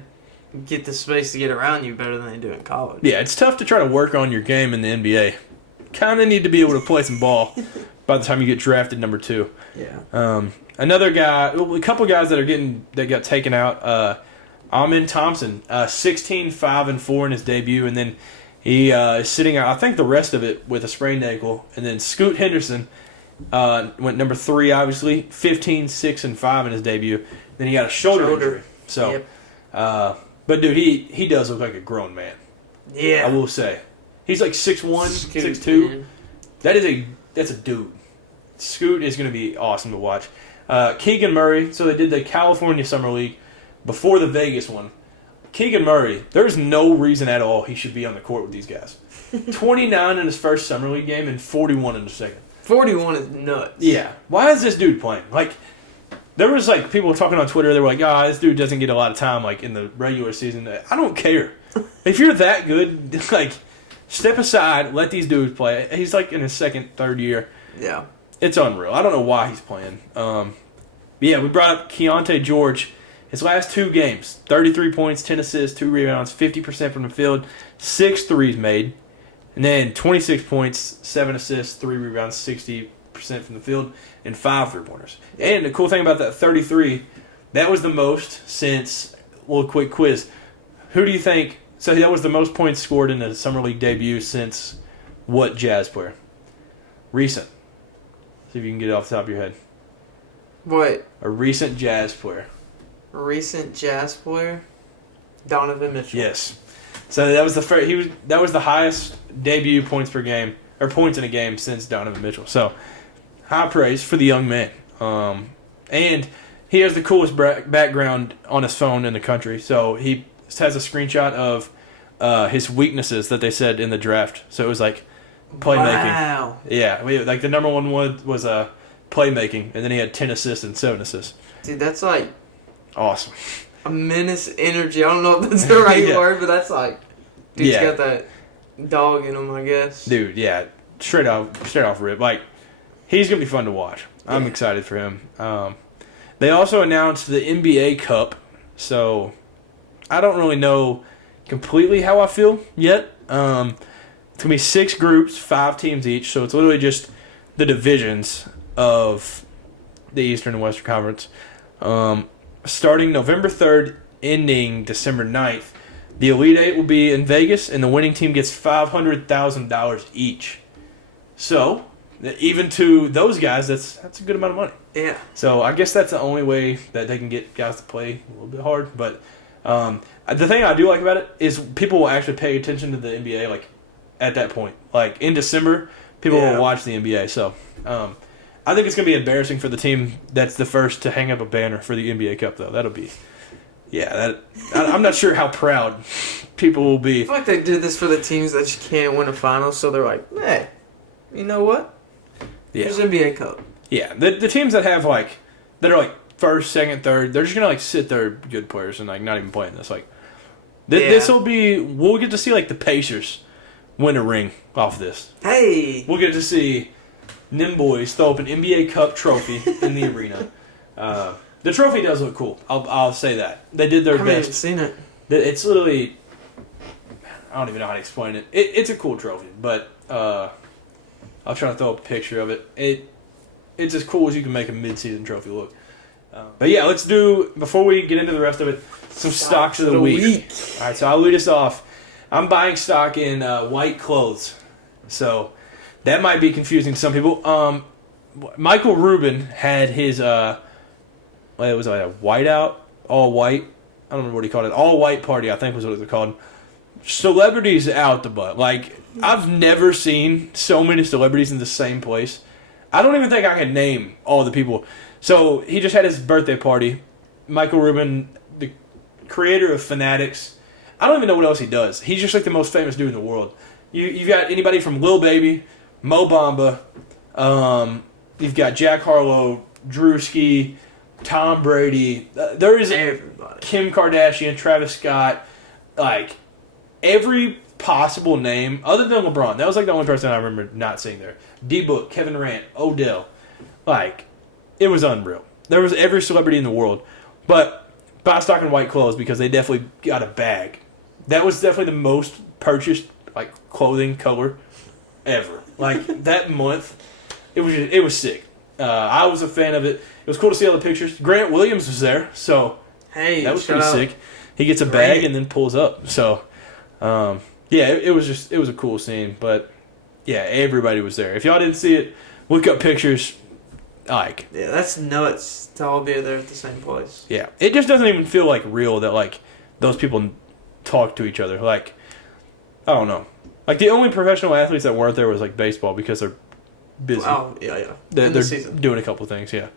get the space to get around you better than they do in college. Yeah, it's tough to try to work on your game in the NBA. Kind of need to be able to play some ball by the time you get drafted number 2. Yeah. Another guy, a couple guys that got taken out. Amin Thompson, 16, 5, and 4 in his debut, and then he is sitting out, I think, the rest of it with a sprained ankle. And then Scoot Henderson went number 3, obviously, 15, 6, and 5 in his debut. Then he got a shoulder injury. So, but dude, he does look like a grown man. Yeah, I will say, he's like 6'1", 6'2". That's a dude. Scoot is going to be awesome to watch. Keegan Murray, so they did the California Summer League before the Vegas one. Keegan Murray, there's no reason at all he should be on the court with these guys. 29 in his first Summer League game and 41 in the second. 41 is nuts. Yeah. Why is this dude playing? Like, there was like people talking on Twitter, they were like, this dude doesn't get a lot of time like in the regular season. I don't care. If you're that good, like, step aside, let these dudes play. He's like in his second, third year. Yeah. It's unreal. I don't know why he's playing. But yeah, we brought up Keontae George. His last 2 games, 33 points, 10 assists, 2 rebounds, 50% from the field, 6 threes made. And then 26 points, 7 assists, 3 rebounds, 60% from the field, and 5 three-pointers. And the cool thing about that 33, that was the most since, well, quick quiz. Who do you think, so that was the most points scored in a Summer League debut since what Jazz player? Recent. See if you can get it off the top of your head. What? A recent Jazz player. A recent Jazz player? Donovan Mitchell. Yes. So that was the first, that was the highest debut points per game, or points in a game since Donovan Mitchell. So high praise for the young man. And he has the coolest background on his phone in the country. So he has a screenshot of his weaknesses that they said in the draft. So it was like playmaking. Wow. Yeah, like the number one was playmaking, and then he had 10 assists and 7 assists. Dude, that's like awesome. a menace energy. I don't know if that's the right word, but that's like, dude's got that dog in him, I guess. Dude, yeah, straight off rip. Like, he's gonna be fun to watch. I'm excited for him. They also announced the NBA Cup, so I don't really know completely how I feel yet. It's gonna be 6 groups, 5 teams each, so it's literally just the divisions of the Eastern and Western Conference. Starting November 3rd, ending December 9th. The Elite 8 will be in Vegas, and the winning team gets $500,000 each. So, even to those guys, that's a good amount of money. Yeah. So, I guess that's the only way that they can get guys to play a little bit hard. But the thing I do like about it is people will actually pay attention to the NBA, like, at that point. Like, in December, people will watch the NBA. So, I think it's going to be embarrassing for the team that's the first to hang up a banner for the NBA Cup, though. That'll be... Yeah, I'm not sure how proud people will be. I feel like they did this for the teams that just can't win a final, so they're like, hey, you know what? Yeah. Here's NBA Cup. Yeah, the teams that have, like, that are, like, first, second, third, they're just going to, like, sit there good players and, like, not even playing this. Like, this will be... We'll get to see, like, the Pacers win a ring off this. Hey! We'll get to see them boys throw up an NBA Cup trophy in the arena. The trophy does look cool. I'll say that. They did their best. I haven't seen it. It's literally... I don't even know how to explain it. It's a cool trophy, but I'll try to throw up a picture of it. It's as cool as you can make a mid-season trophy look. But yeah, let's do, before we get into the rest of it, some stocks of the week. All right, so I'll lead us off. I'm buying stock in white clothes. So that might be confusing to some people. Michael Rubin had his... it was like a whiteout, all white. I don't remember what he called it. All white party, I think was what it was called. Celebrities out the butt. Like, I've never seen so many celebrities in the same place. I don't even think I can name all the people. So he just had his birthday party. Michael Rubin, the creator of Fanatics. I don't even know what else he does. He's just like the most famous dude in the world. You've got anybody from Lil Baby, Mo Bamba. You've got Jack Harlow, Drewski, Tom Brady. There is everybody. Kim Kardashian, Travis Scott, like every possible name other than LeBron. That was like the only person I remember not seeing there. D-Book, Kevin Durant, Odell. Like, it was unreal. There was every celebrity in the world. But buy stock in white clothes because they definitely got a bag. That was definitely the most purchased like clothing color ever. Like that month, it was sick. I was a fan of it. It was cool to see all the pictures. Grant Williams was there, so hey, that was pretty sick. He gets a bag and then pulls up. So, it was a cool scene. But yeah, everybody was there. If y'all didn't see it, look up pictures. Like, yeah, that's nuts to all be there at the same place. Yeah, it just doesn't even feel like real that like those people talk to each other. Like, I don't know. Like the only professional athletes that weren't there was like baseball because they're busy. Oh yeah. They're doing a couple things. Yeah.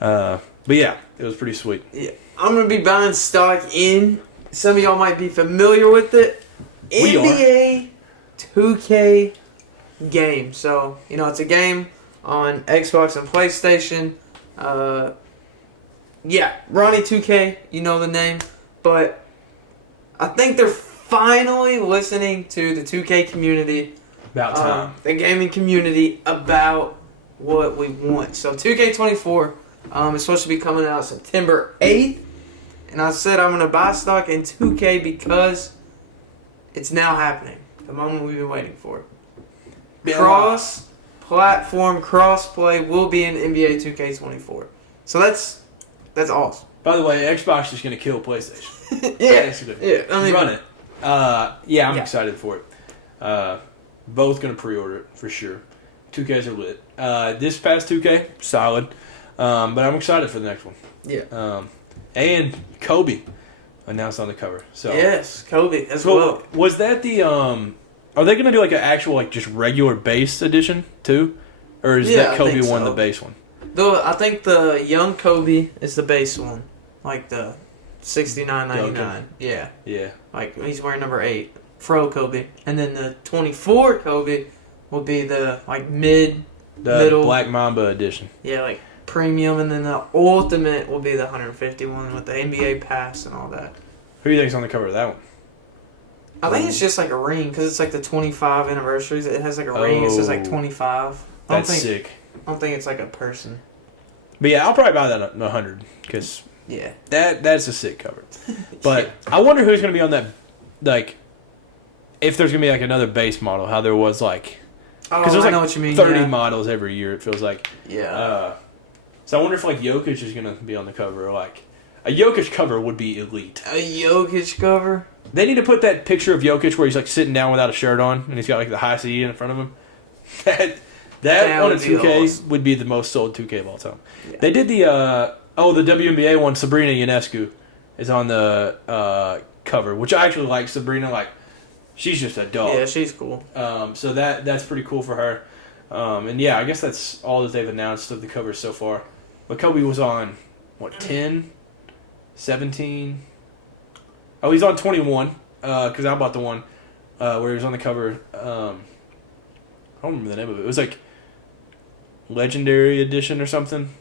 But yeah, it was pretty sweet. Yeah, I'm gonna be buying stock in. Some of y'all might be familiar with it. NBA 2K game. So it's a game on Xbox and PlayStation. Ronnie 2K. You know the name, but I think they're finally listening to the 2K community. About time. The gaming community about what we want. So 2K24 is supposed to be coming out September 8th. And I said I'm going to buy stock in 2K because it's now happening. The moment we've been waiting for. Cross-platform, cross-play will be in NBA 2K24. So that's awesome. By the way, Xbox is going to kill PlayStation. Yeah. Basically. Yeah. I mean, Run it. I'm excited for it. Both going to pre-order it for sure. 2Ks are lit. This past 2K, solid. But I'm excited for the next one. Yeah. And Kobe announced on the cover. So yes, Kobe as well. Was that the are they going to do like an actual like just regular base edition too, or is that Kobe one the base one? Though I think the young Kobe is the base one, like the 69.99. Yeah. Yeah. Like he's wearing number 8, Fro Kobe, and then the 24 Kobe will be the like middle Black Mamba edition. Yeah, like premium, and then the ultimate will be the 151 with the NBA pass and all that. Who do you think's on the cover of that one? I think it's just like a ring because it's like the 25 anniversaries. It has like a ring. It says like 25. That's sick. I don't think it's like a person. But yeah, I'll probably buy that at 100 because that's a sick cover. But I wonder who's going to be on that. Like, if there's going to be like another base model, how there was like. Because there's like know what you mean, 30 models every year. It feels like. Yeah. So I wonder if like Jokic is going to be on the cover. Or like a Jokic cover would be elite. A Jokic cover. They need to put that picture of Jokic where he's like sitting down without a shirt on and he's got like the high CE in front of him. That on a 2K awesome. Would be the most sold 2K of all time. Yeah. They did the WNBA one. Sabrina Ionescu is on the cover, which I actually like. Sabrina, like she's just a dog. Yeah, she's cool. So that's pretty cool for her. And yeah, I guess that's all that they've announced of the covers so far. But Kobe was on 10, 17. Oh, he's on 21 because I bought the one where he was on the cover. I don't remember the name of it. It was like Legendary Edition or something.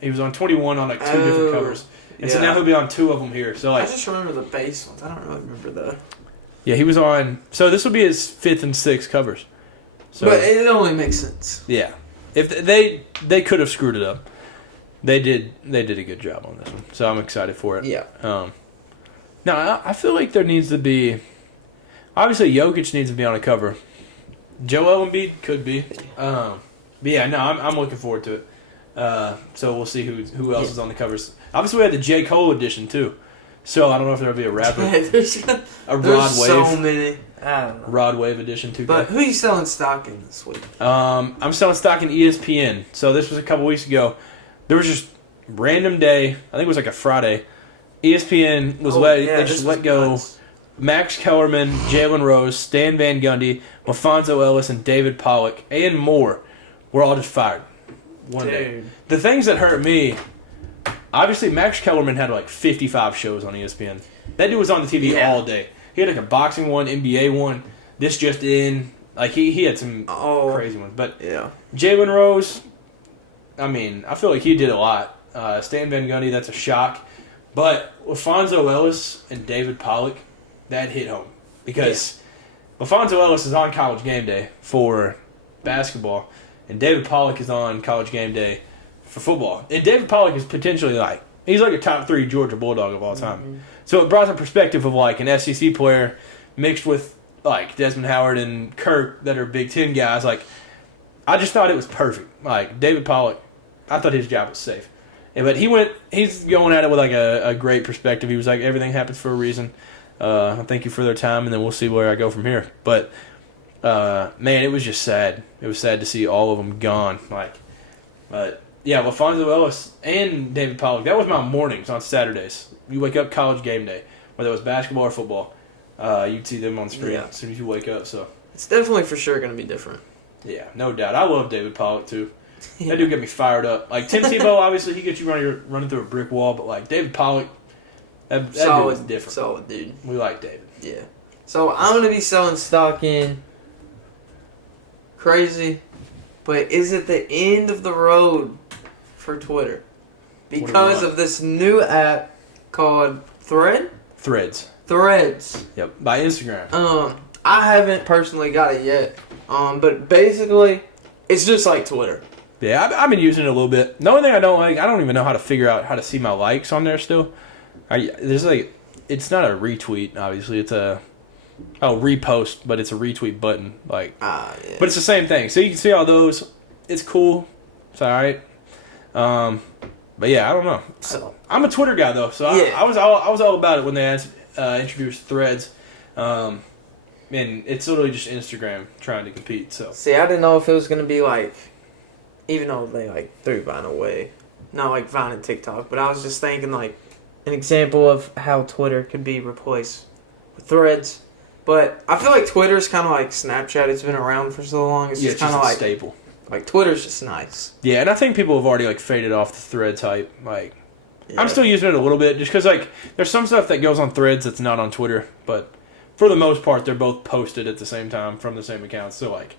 He was on 21 on like 2 different covers. And so now he'll be on 2 of them here. So like, I just remember the base ones. I don't really remember the... Yeah, he was on... So this will be his 5th and 6th covers. So, but it only makes sense. Yeah. If they could have screwed it up. They did a good job on this one. So I'm excited for it. Yeah. Now, I feel like there needs to be... Obviously, Jokic needs to be on a cover. Joel Embiid could be. But yeah, no, I'm looking forward to it. So we'll see who else is on the covers. Obviously, we had the J. Cole edition, too. So I don't know if there'll be a rapper. there's Rod Wave. So many. I don't know. Rod Wave edition, too. But who are you selling stock in this week? I'm selling stock in ESPN. So this was a couple weeks ago. There was just random day. I think it was like a Friday. ESPN was they just let go nuts. Max Kellerman, Jalen Rose, Stan Van Gundy, Alfonso Ellis, and David Pollock, and more were all just fired one day. The things that hurt me, obviously Max Kellerman had like 55 shows on ESPN. That dude was on the TV all day. He had like a boxing one, NBA one, this just in. Like he had some crazy ones. But Jalen Rose, I mean, I feel like he did a lot. Stan Van Gundy, that's a shock. But Alfonso Ellis and David Pollock, that hit home. Because Alfonso Ellis is on College Game Day for basketball, and David Pollock is on College Game Day for football. And David Pollock is potentially he's like a top 3 Georgia Bulldog of all time. Mm-hmm. So it brought some perspective of like an SEC player mixed with like Desmond Howard and Kirk that are Big Ten guys. Like, I just thought it was perfect. Like, David Pollock, I thought his job was safe. But he's going at it with like a great perspective. He was like, everything happens for a reason. Thank you for their time, and then we'll see where I go from here. But man, it was just sad. It was sad to see all of them gone. But yeah, Alfonso Ellis and David Pollock. That was my mornings on Saturdays. You wake up, College Game Day, whether it was basketball or football. You'd see them on the screen as soon as you wake up. So it's definitely for sure going to be different. Yeah, no doubt. I love David Pollock too. That dude get me fired up. Like Tim Tebow, obviously he gets you running through a brick wall, but like David Pollock, that dude is different. Solid dude. We like David. Yeah. So I'm gonna be selling stock in. Crazy, but is it the end of the road for Twitter because of this new app called Threads? Yep, by Instagram. I haven't personally got it yet. But basically, it's just like Twitter. Yeah, I've been using it a little bit. The only thing I don't even know how to figure out how to see my likes on there still. There's like, it's not a retweet. Obviously, it's a repost, but it's a retweet button. Like, yeah. But it's the same thing. So you can see all those. It's cool. It's all right. But yeah, I don't know. So I'm a Twitter guy though, so I was all about it when they introduced Threads. And it's literally just Instagram trying to compete. So see, I didn't know if it was gonna be like, even though they like threw Vine away, not like Vine and TikTok, but I was just thinking like an example of how Twitter could be replaced with Threads. But I feel like Twitter's kind of like Snapchat. It's been around for so long. It's just kind of like staple. Like Twitter's just nice. Yeah, and I think people have already like faded off the Threads hype. Like, I'm still using it a little bit just because like there's some stuff that goes on Threads that's not on Twitter, but for the most part they're both posted at the same time from the same account. So like,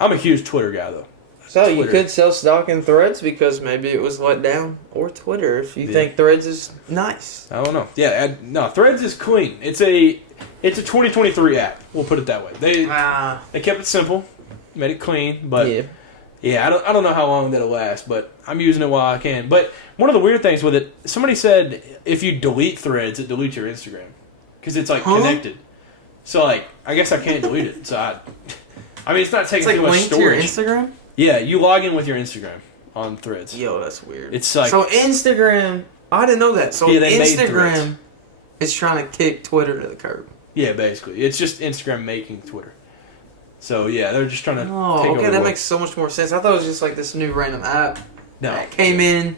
I'm a huge Twitter guy though. So you could sell stock in Threads because maybe it was let down, or Twitter if you think Threads is nice. I don't know. Yeah, no, Threads is clean. It's a 2023 app. We'll put it that way. They kept it simple, made it clean, but yeah, I don't know how long that'll last, but I'm using it while I can. But one of the weird things with it, somebody said if you delete Threads, it deletes your Instagram because it's like connected. So like, I guess I can't delete it. So I mean, it's not taking too much storage. To your Instagram? Yeah, you log in with your Instagram on Threads. Yo, that's weird. It's like, so Instagram. I didn't know that. So Instagram is trying to kick Twitter to the curb. Yeah, basically, it's just Instagram making Twitter. So yeah, they're just trying to. Oh, okay, that makes so much more sense. I thought it was just like this new random app that came in,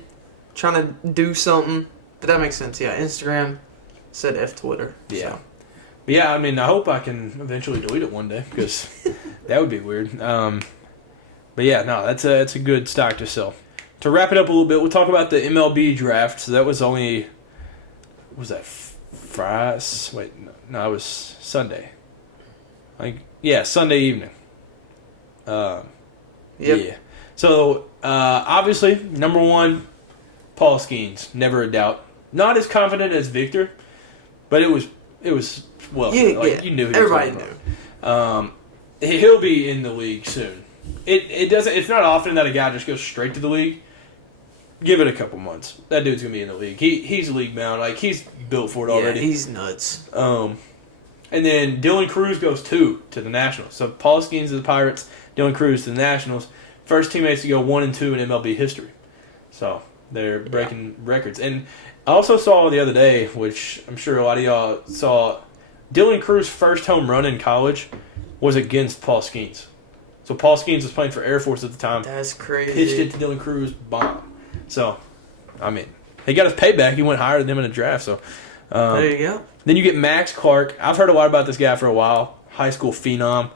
trying to do something. But that makes sense. Yeah, Instagram said F Twitter. Yeah. So. But yeah, I mean, I hope I can eventually delete it one day because that would be weird. But yeah, no, that's a good stock to sell. To wrap it up a little bit, we'll talk about the MLB Draft. So that was only, what was that Friday? Wait, no, it was Sunday. Sunday evening. Yeah. So obviously, number one, Paul Skeens, never a doubt. Not as confident as Victor, but it was well. You knew. Everybody knew. He'll be in the league soon. It's not often that a guy just goes straight to the league. Give it a couple months. That dude's gonna be in the league. He's league bound. Like, he's built for it already. Yeah, he's nuts. And then Dylan Cruz goes to the Nationals. So Paul Skeens to the Pirates, Dylan Cruz to the Nationals. First teammates to go 1-2 in MLB history. So they're breaking records. And I also saw the other day, which I'm sure a lot of y'all saw, Dylan Cruz's first home run in college was against Paul Skeens. So Paul Skeens was playing for Air Force at the time. That's crazy. Pitched it to Dylan Cruz, bomb. So, I mean, he got his payback. He went higher than them in the draft. So there you go. Then you get Max Clark. I've heard a lot about this guy for a while. High school phenom.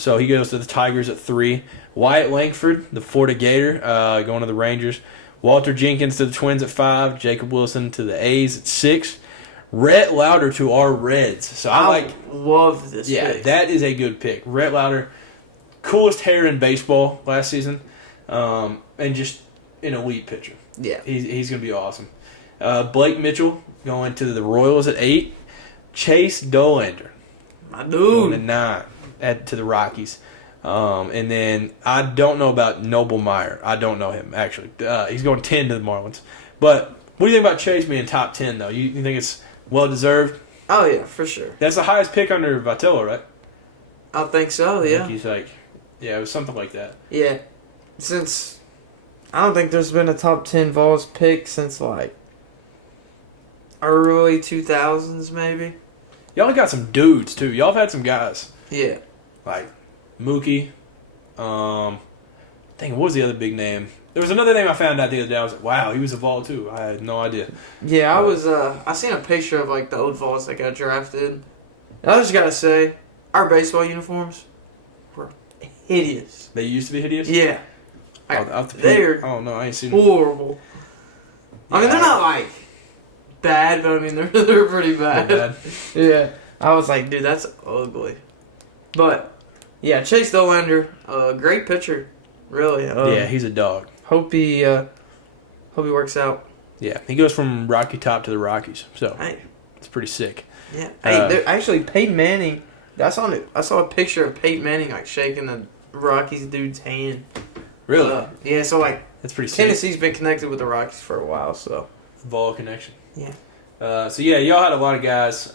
So he goes to the Tigers at 3. Wyatt Langford, the Florida Gator, going to the Rangers. Walter Jenkins to the Twins at 5. Jacob Wilson to the A's at 6. Rhett Lauder to our Reds. So I love this pick. That is a good pick. Rhett Lauder, coolest hair in baseball last season, and just an elite pitcher. Yeah. He's going to be awesome. Blake Mitchell going to the Royals at 8. Chase Dollander, my dude, going to 9 to the Rockies. And then I don't know about Noble Meyer. I don't know him, actually. He's going 10 to the Marlins. But what do you think about Chase being top 10, though? You think it's well-deserved? Oh, yeah, for sure. That's the highest pick under Vitello, right? I think so, yeah. I think he's like, yeah, it was something like that. Yeah. Since, I don't think there's been a top 10 Vols pick since, like, early 2000s, maybe. Y'all got some dudes, too. Y'all have had some guys. Yeah. Like Mookie. What was the other big name? There was another name I found out the other day. I was like, wow, he was a Vol, too. I had no idea. Yeah, I seen a picture of, like, the old Vols that got drafted. And I just gotta say, our baseball uniforms were hideous. They used to be hideous? Yeah. They're I don't know. I ain't seen them. Horrible. Yeah. I mean, they're not, like, bad, but I mean, they're pretty bad. They're bad. Yeah. I was like, dude, that's ugly. But, yeah, Chase Dollander, great pitcher, really. Yeah, he's a dog. Hope he works out. Yeah, he goes from Rocky Top to the Rockies, so it's pretty sick. Yeah. Hey, actually, Peyton Manning, I saw a picture of Peyton Manning, like, shaking the Rockies dude's hand. Really? Yeah, so, like, that's pretty sick. Tennessee's been connected with the Rockies for a while, so. Vol connection. Yeah. So yeah, y'all had a lot of guys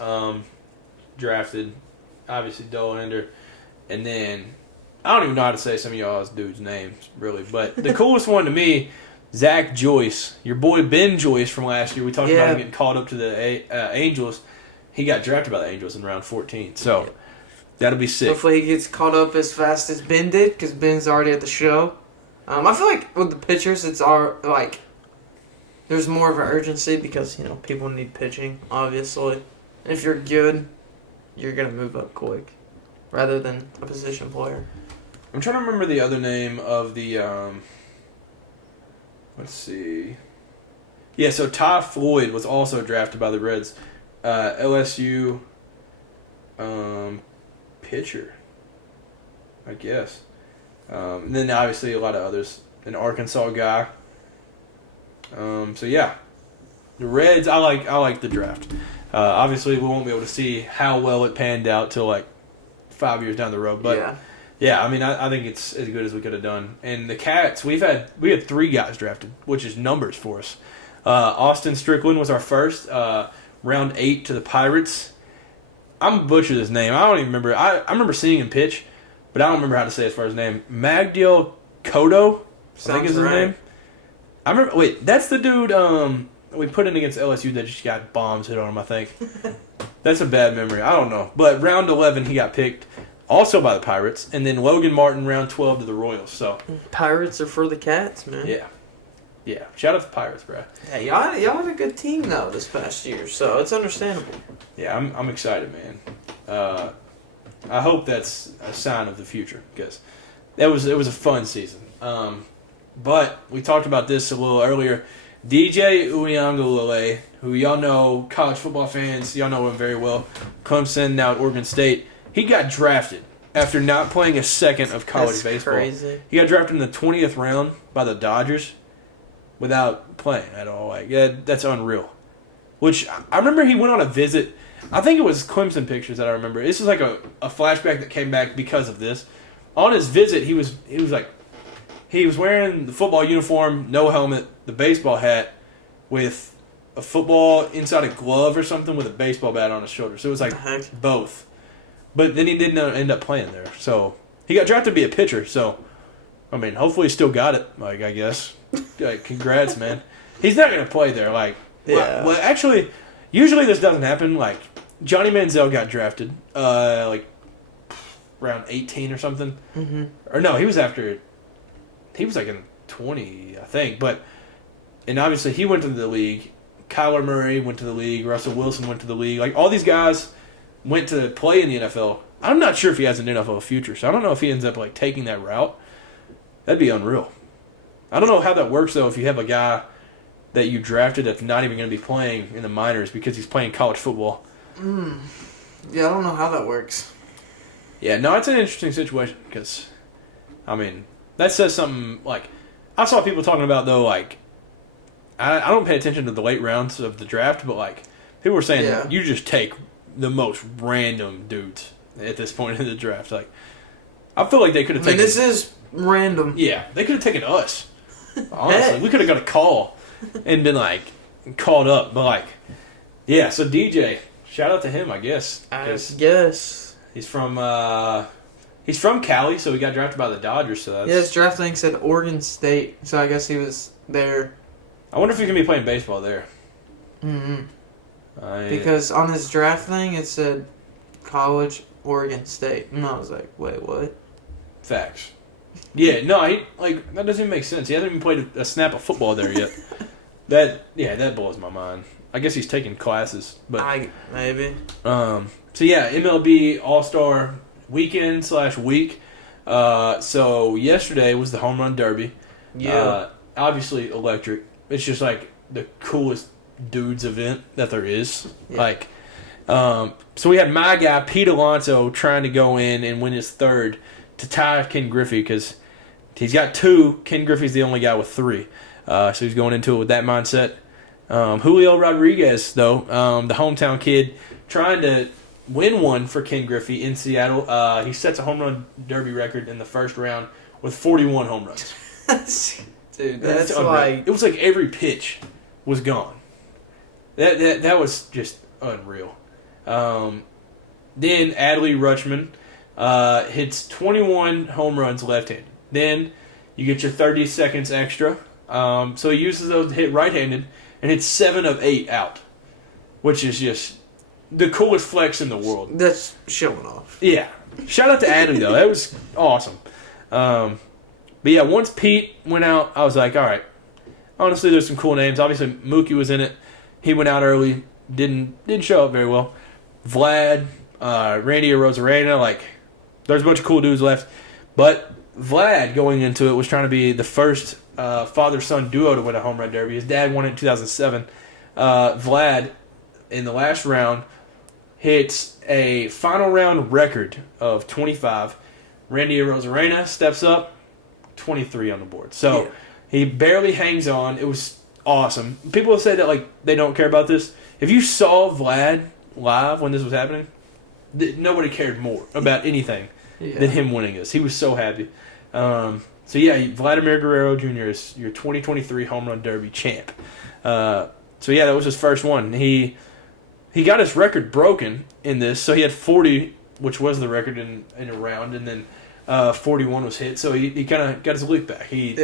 drafted. Obviously, Dollander, and then I don't even know how to say some of y'all's dudes' names really, but the coolest one to me, Zach Joyce, your boy Ben Joyce from last year. We talked about him getting called up to the Angels. He got drafted by the Angels in round 14, so that'll be sick. Hopefully, he gets caught up as fast as Ben did, because Ben's already at the show. I feel like with the pitchers, it's like there's more of an urgency because people need pitching, obviously. And if you're good, you're gonna move up quick, rather than a position player. I'm trying to remember the other name of the. Let's see. Yeah, so Ty Floyd was also drafted by the Reds. LSU pitcher, I guess. And then obviously a lot of others. An Arkansas guy. So yeah, the Reds. I like the draft. Obviously, we won't be able to see how well it panned out till like 5 years down the road. But yeah, I mean, I think it's as good as we could have done. And the Cats, we had 3 guys drafted, which is numbers for us. Austin Strickland was our first, round 8 to the Pirates. I'm gonna butcher this name. I don't even remember. I remember seeing him pitch, but I don't remember how to say his first name. Magdiel Cotto, I think is his name. I remember. Wait, that's the dude. We put in against LSU that just got bombs hit on him, I think. That's a bad memory. I don't know. But round 11, he got picked also by the Pirates. And then Logan Martin, round 12 to the Royals. So Pirates are for the Cats, man. Yeah. Yeah. Shout out to the Pirates, bro. Yeah, y'all had a good team, though, this past year. So it's understandable. Yeah, I'm excited, man. I hope that's a sign of the future because it was a fun season. But we talked about this a little earlier. DJ Uiagalelei, who y'all know, college football fans, y'all know him very well. Clemson, now at Oregon State. He got drafted after not playing a second of college baseball. Crazy. He got drafted in the 20th round by the Dodgers without playing at all. Like that's unreal. Which I remember he went on a visit. I think it was Clemson pictures that I remember. This is like a flashback that came back because of this. On his visit, he was wearing the football uniform, no helmet, the baseball hat, with a football inside a glove or something with a baseball bat on his shoulder. So it was like both. But then he didn't end up playing there. So he got drafted to be a pitcher. So, I mean, hopefully he still got it, like, I guess. Like, congrats, man. He's not going to play there. Like, well, actually, usually this doesn't happen. Like, Johnny Manziel got drafted, like, around 18 or something. Mm-hmm. Or no, he was like in 20, I think. And obviously he went to the league. Kyler Murray went to the league. Russell Wilson went to the league. Like, all these guys went to play in the NFL. I'm not sure if he has an NFL future, so I don't know if he ends up, like, taking that route. That'd be unreal. I don't know how that works, though, if you have a guy that you drafted that's not even going to be playing in the minors because he's playing college football. Yeah, I don't know how that works. Yeah, no, it's an interesting situation because, I mean, that says something, like, I saw people talking about, though, like, I don't pay attention to the late rounds of the draft, but, like, people were saying you just take the most random dudes at this point in the draft. Like, I feel like they could have taken... this is random. Yeah, they could have taken us. Honestly, we could have got a call and been, like, called up. But, like, yeah, so DJ, shout out to him, I guess. I guess. He's from Cali, so he got drafted by the Dodgers. So that's... Yeah, his draft link said Oregon State, so I guess he was there. I wonder if he's going to be playing baseball there. Mm-hmm. Because on his draft thing, it said college, Oregon State. And I was like, wait, what? Facts. Yeah, no, that doesn't even make sense. He hasn't even played a snap of football there yet. That blows my mind. I guess he's taking classes, but maybe. So yeah, MLB All-Star Weekend / week. So yesterday was the Home Run Derby. Yeah. Obviously electric. It's just like the coolest dudes event that there is. Yeah. Like, so we had my guy Pete Alonso trying to go in and win his third to tie Ken Griffey because he's got 2. Ken Griffey's the only guy with 3. So he's going into it with that mindset. Julio Rodriguez, though, the hometown kid, trying to win one for Ken Griffey in Seattle. He sets a home run derby record in the first round with 41 home runs. Dude, that's like... It was like every pitch was gone. That was just unreal. Then Adley Rutschman hits 21 home runs left-handed. Then you get your 30 seconds extra. So he uses those to hit right-handed and hits 7 of 8 out, which is just the coolest flex in the world. That's showing off. Yeah. Shout out to Adley, though. That was awesome. But yeah, once Pete went out, I was like, all right. Honestly, there's some cool names. Obviously, Mookie was in it. He went out early. Didn't show up very well. Vlad, Randy Arozarena, like, there's a bunch of cool dudes left. But Vlad, going into it, was trying to be the first father-son duo to win a home run derby. His dad won it in 2007. Vlad, in the last round, hits a final round record of 25. Randy Arozarena steps up, 23 on the board. So he barely hangs on. It was awesome. People have said that like they don't care about this. If you saw Vlad live when this was happening, nobody cared more about anything than him winning this. He was so happy. So yeah, Vladimir Guerrero Jr. is your 2023 Home Run Derby champ. So yeah, that was his first one. He got his record broken in this, so he had 40, which was the record in a round, and then 41 was hit. So he kind of got his leap back. He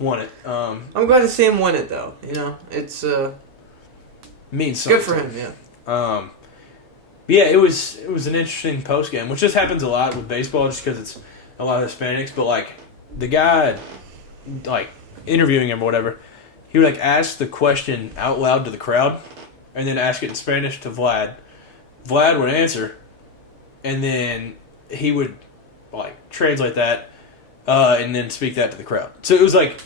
won it. I'm glad to see him win it, though. You know, it's means something. Good for him. Yeah. Yeah, it was an interesting post game, which just happens a lot with baseball, just because it's a lot of Hispanics. But like the guy, like interviewing him or whatever, he would like ask the question out loud to the crowd, and then ask it in Spanish to Vlad. Vlad would answer, and then he would like translate that, and then speak that to the crowd. So it was like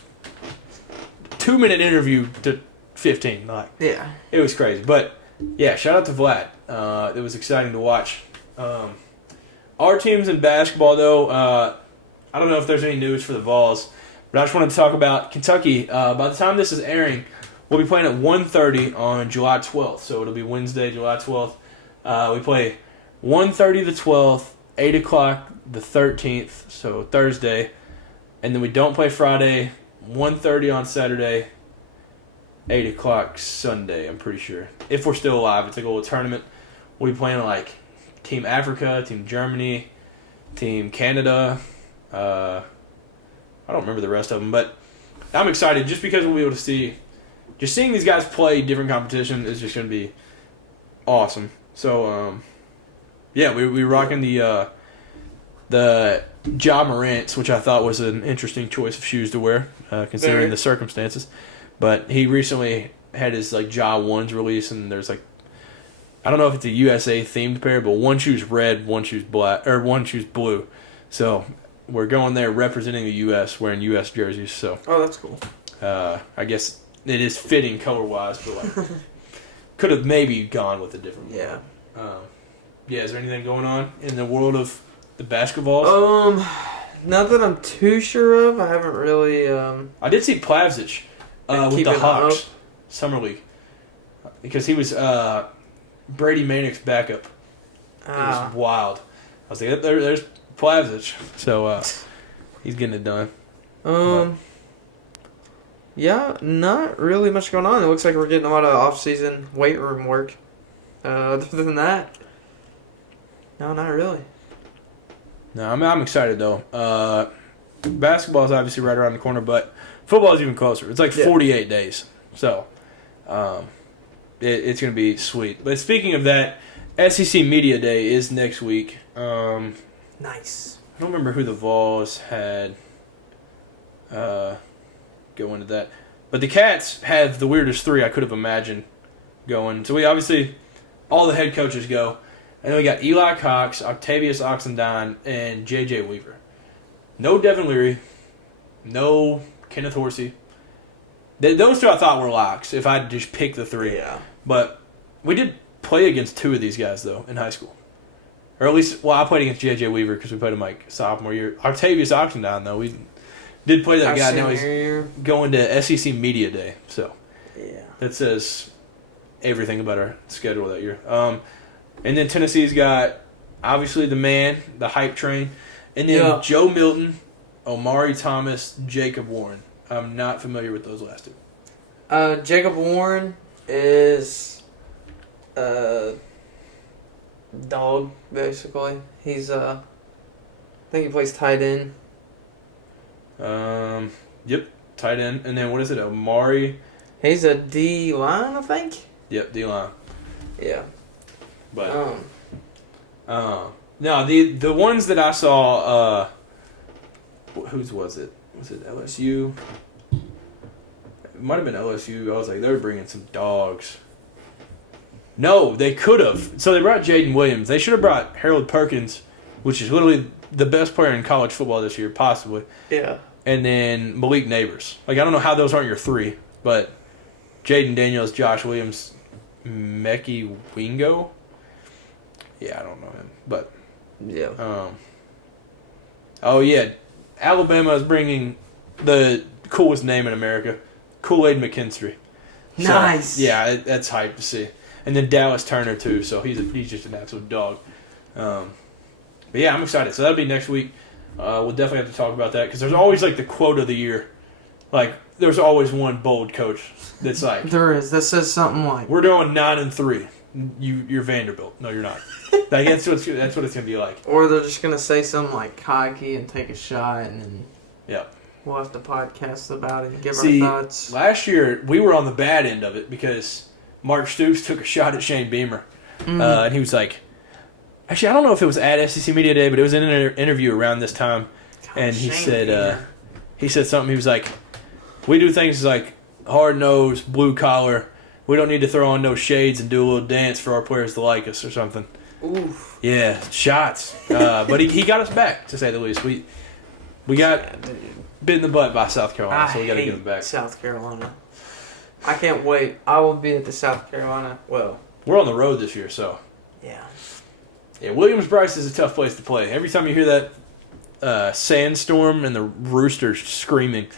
2-minute interview to 15. Like it was crazy. But yeah, shout out to Vlad. It was exciting to watch. Our teams in basketball, though, I don't know if there's any news for the Vols, but I just wanted to talk about Kentucky. By the time this is airing, we'll be playing at 1:30 on July 12th. So it'll be Wednesday, July 12th. We play 1:30 the 12th, 8 o'clock the 13th, so Thursday. And then we don't play Friday, 1:30 on Saturday, 8 o'clock Sunday, I'm pretty sure. If we're still alive, it's like a little tournament. We'll be playing like Team Africa, Team Germany, Team Canada. I don't remember the rest of them, but I'm excited just because we'll be able to see. Just seeing these guys play different competition is just going to be awesome. So, yeah, we rocking the Ja Morant's, which I thought was an interesting choice of shoes to wear, considering the circumstances. But he recently had his like Ja 1s release, and there's like, I don't know if it's a USA themed pair, but one shoe's red, one shoe's black, or one shoe's blue. So we're going there representing the U.S., wearing U.S. jerseys. So that's cool. I guess it is fitting color wise, but like could have maybe gone with a different one. Yeah. Yeah. Is there anything going on in the world of the basketballs? Not that I'm too sure of. I haven't really. I did see Plavsic with the Hawks Summer League because he was Brady Manick's backup. It was wild. I was like, there's Plavsic. So he's getting it done. Yeah, not really much going on. It looks like we're getting a lot of off-season weight room work. Other than that, no, not really. No, I'm excited, though. Basketball is obviously right around the corner, but football is even closer. It's like 48 days. So it's going to be sweet. But speaking of that, SEC Media Day is next week. Nice. I don't remember who the Vols had go into that. But the Cats have the weirdest three I could have imagined going. So we obviously, all the head coaches go. And then we got Eli Cox, Octavius Oxendine, and J.J. Weaver. No Devin Leary. No Kenneth Horsey. Those two I thought were locks if I had just picked the three. Yeah. But we did play against two of these guys, though, in high school. Or at least, I played against J.J. Weaver because we played him like sophomore year. Octavius Oxendine, though, we did play that guy. Now he's going to SEC Media Day. So that says everything about our schedule that year. And then Tennessee's got, obviously, the man, the hype train. And then Joe Milton, Omari Thomas, Jacob Warren. I'm not familiar with those last two. Jacob Warren is Dog, basically. He's I think he plays tight end. Yep, tight end. And then what is it? Omari. He's a D line, I think. Yep, D line. Yeah. But no, the ones that I saw. Whose was it? Was it LSU? It might have been LSU. I was like, they were bringing some dogs. No, they could have. So they brought Jaden Williams. They should have brought Harold Perkins, which is literally the best player in college football this year, possibly. Yeah. And then Malik Neighbors. Like, I don't know how those aren't your three, but Jaden Daniels, Josh Williams, Mekhi Wingo. Yeah, I don't know him, but yeah. Oh yeah, Alabama is bringing the coolest name in America, Kool-Aid McKinstry. So, nice. Yeah, that's hype to see. And then Dallas Turner too, so he's just an absolute dog. But yeah, I'm excited. So that'll be next week. We'll definitely have to talk about that because there's always like the quote of the year. Like there's always one bold coach that's like there is that says something like we're doing 9-3. You're Vanderbilt. No, you're not. Like that's what it's gonna be like. Or they're just gonna say something like cocky and take a shot, and then we'll have to podcast about it and give our thoughts. Last year we were on the bad end of it because Mark Stoops took a shot at Shane Beamer, and he was like, actually I don't know if it was at SEC Media Day, but it was in an interview around this time, and he said something. He was like, we do things like hard nosed, blue collar. We don't need to throw on no shades and do a little dance for our players to like us or something. Oof. Yeah, shots. But he got us back, to say the least. We got bit in the butt by South Carolina, so we got to give him back. South Carolina. I can't wait. I will be at the South Carolina. Well, we're on the road this year, so. Yeah. Yeah, Williams-Brice is a tough place to play. Every time you hear that sandstorm and the roosters screaming,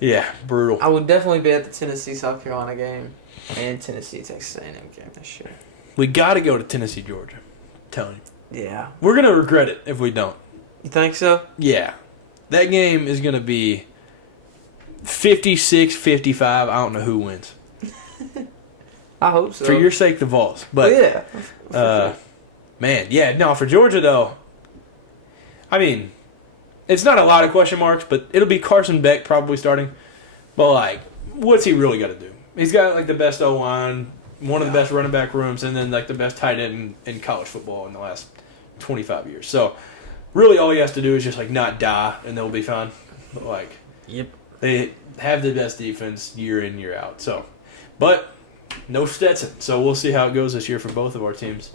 yeah, brutal. I would definitely be at the Tennessee-South Carolina game and Tennessee-Texas A&M game this year. We got to go to Tennessee, Georgia. I'm telling you. Yeah. We're going to regret it if we don't. You think so? Yeah. That game is going to be 56-55. I don't know who wins. I hope so. For your sake, the Vols. But, yeah. Sure. Man, yeah. No, for Georgia, though, I mean, it's not a lot of question marks, but it'll be Carson Beck probably starting. But, like, what's he really got to do? He's got, like, the best O-line, one of the best running back rooms, and then, like, the best tight end in college football in the last 25 years. So, really all he has to do is just, like, not die, and they'll be fine. But, like, yep. They have the best defense year in, year out. So, but no Stetson. So, we'll see how it goes this year for both of our teams.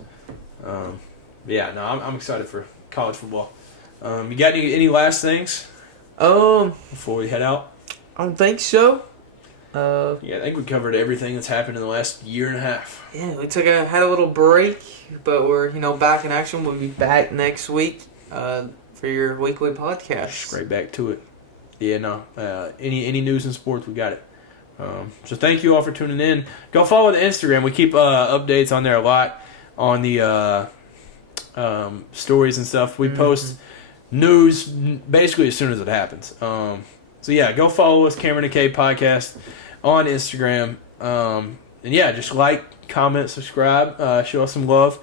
Yeah, no, I'm excited for college football. You got any last things before we head out? I don't think so. Yeah, I think we covered everything that's happened in the last year and a half. Yeah, we had a little break, but we're back in action. We'll be back next week for your weekly podcast. Straight back to it. Yeah, no. Any news in sports, we got it. So thank you all for tuning in. Go follow the Instagram. We keep updates on there a lot on the stories and stuff. We post news basically as soon as it happens. So yeah, go follow us, Cameron and K Podcast, on Instagram. And yeah, just like, comment, subscribe, show us some love,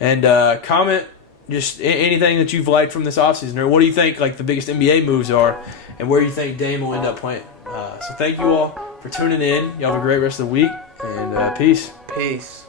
and comment just anything that you've liked from this offseason, or what do you think like the biggest NBA moves are, and where you think Dame will end up playing. So thank you all for tuning in. Y'all have a great rest of the week, and peace. Peace.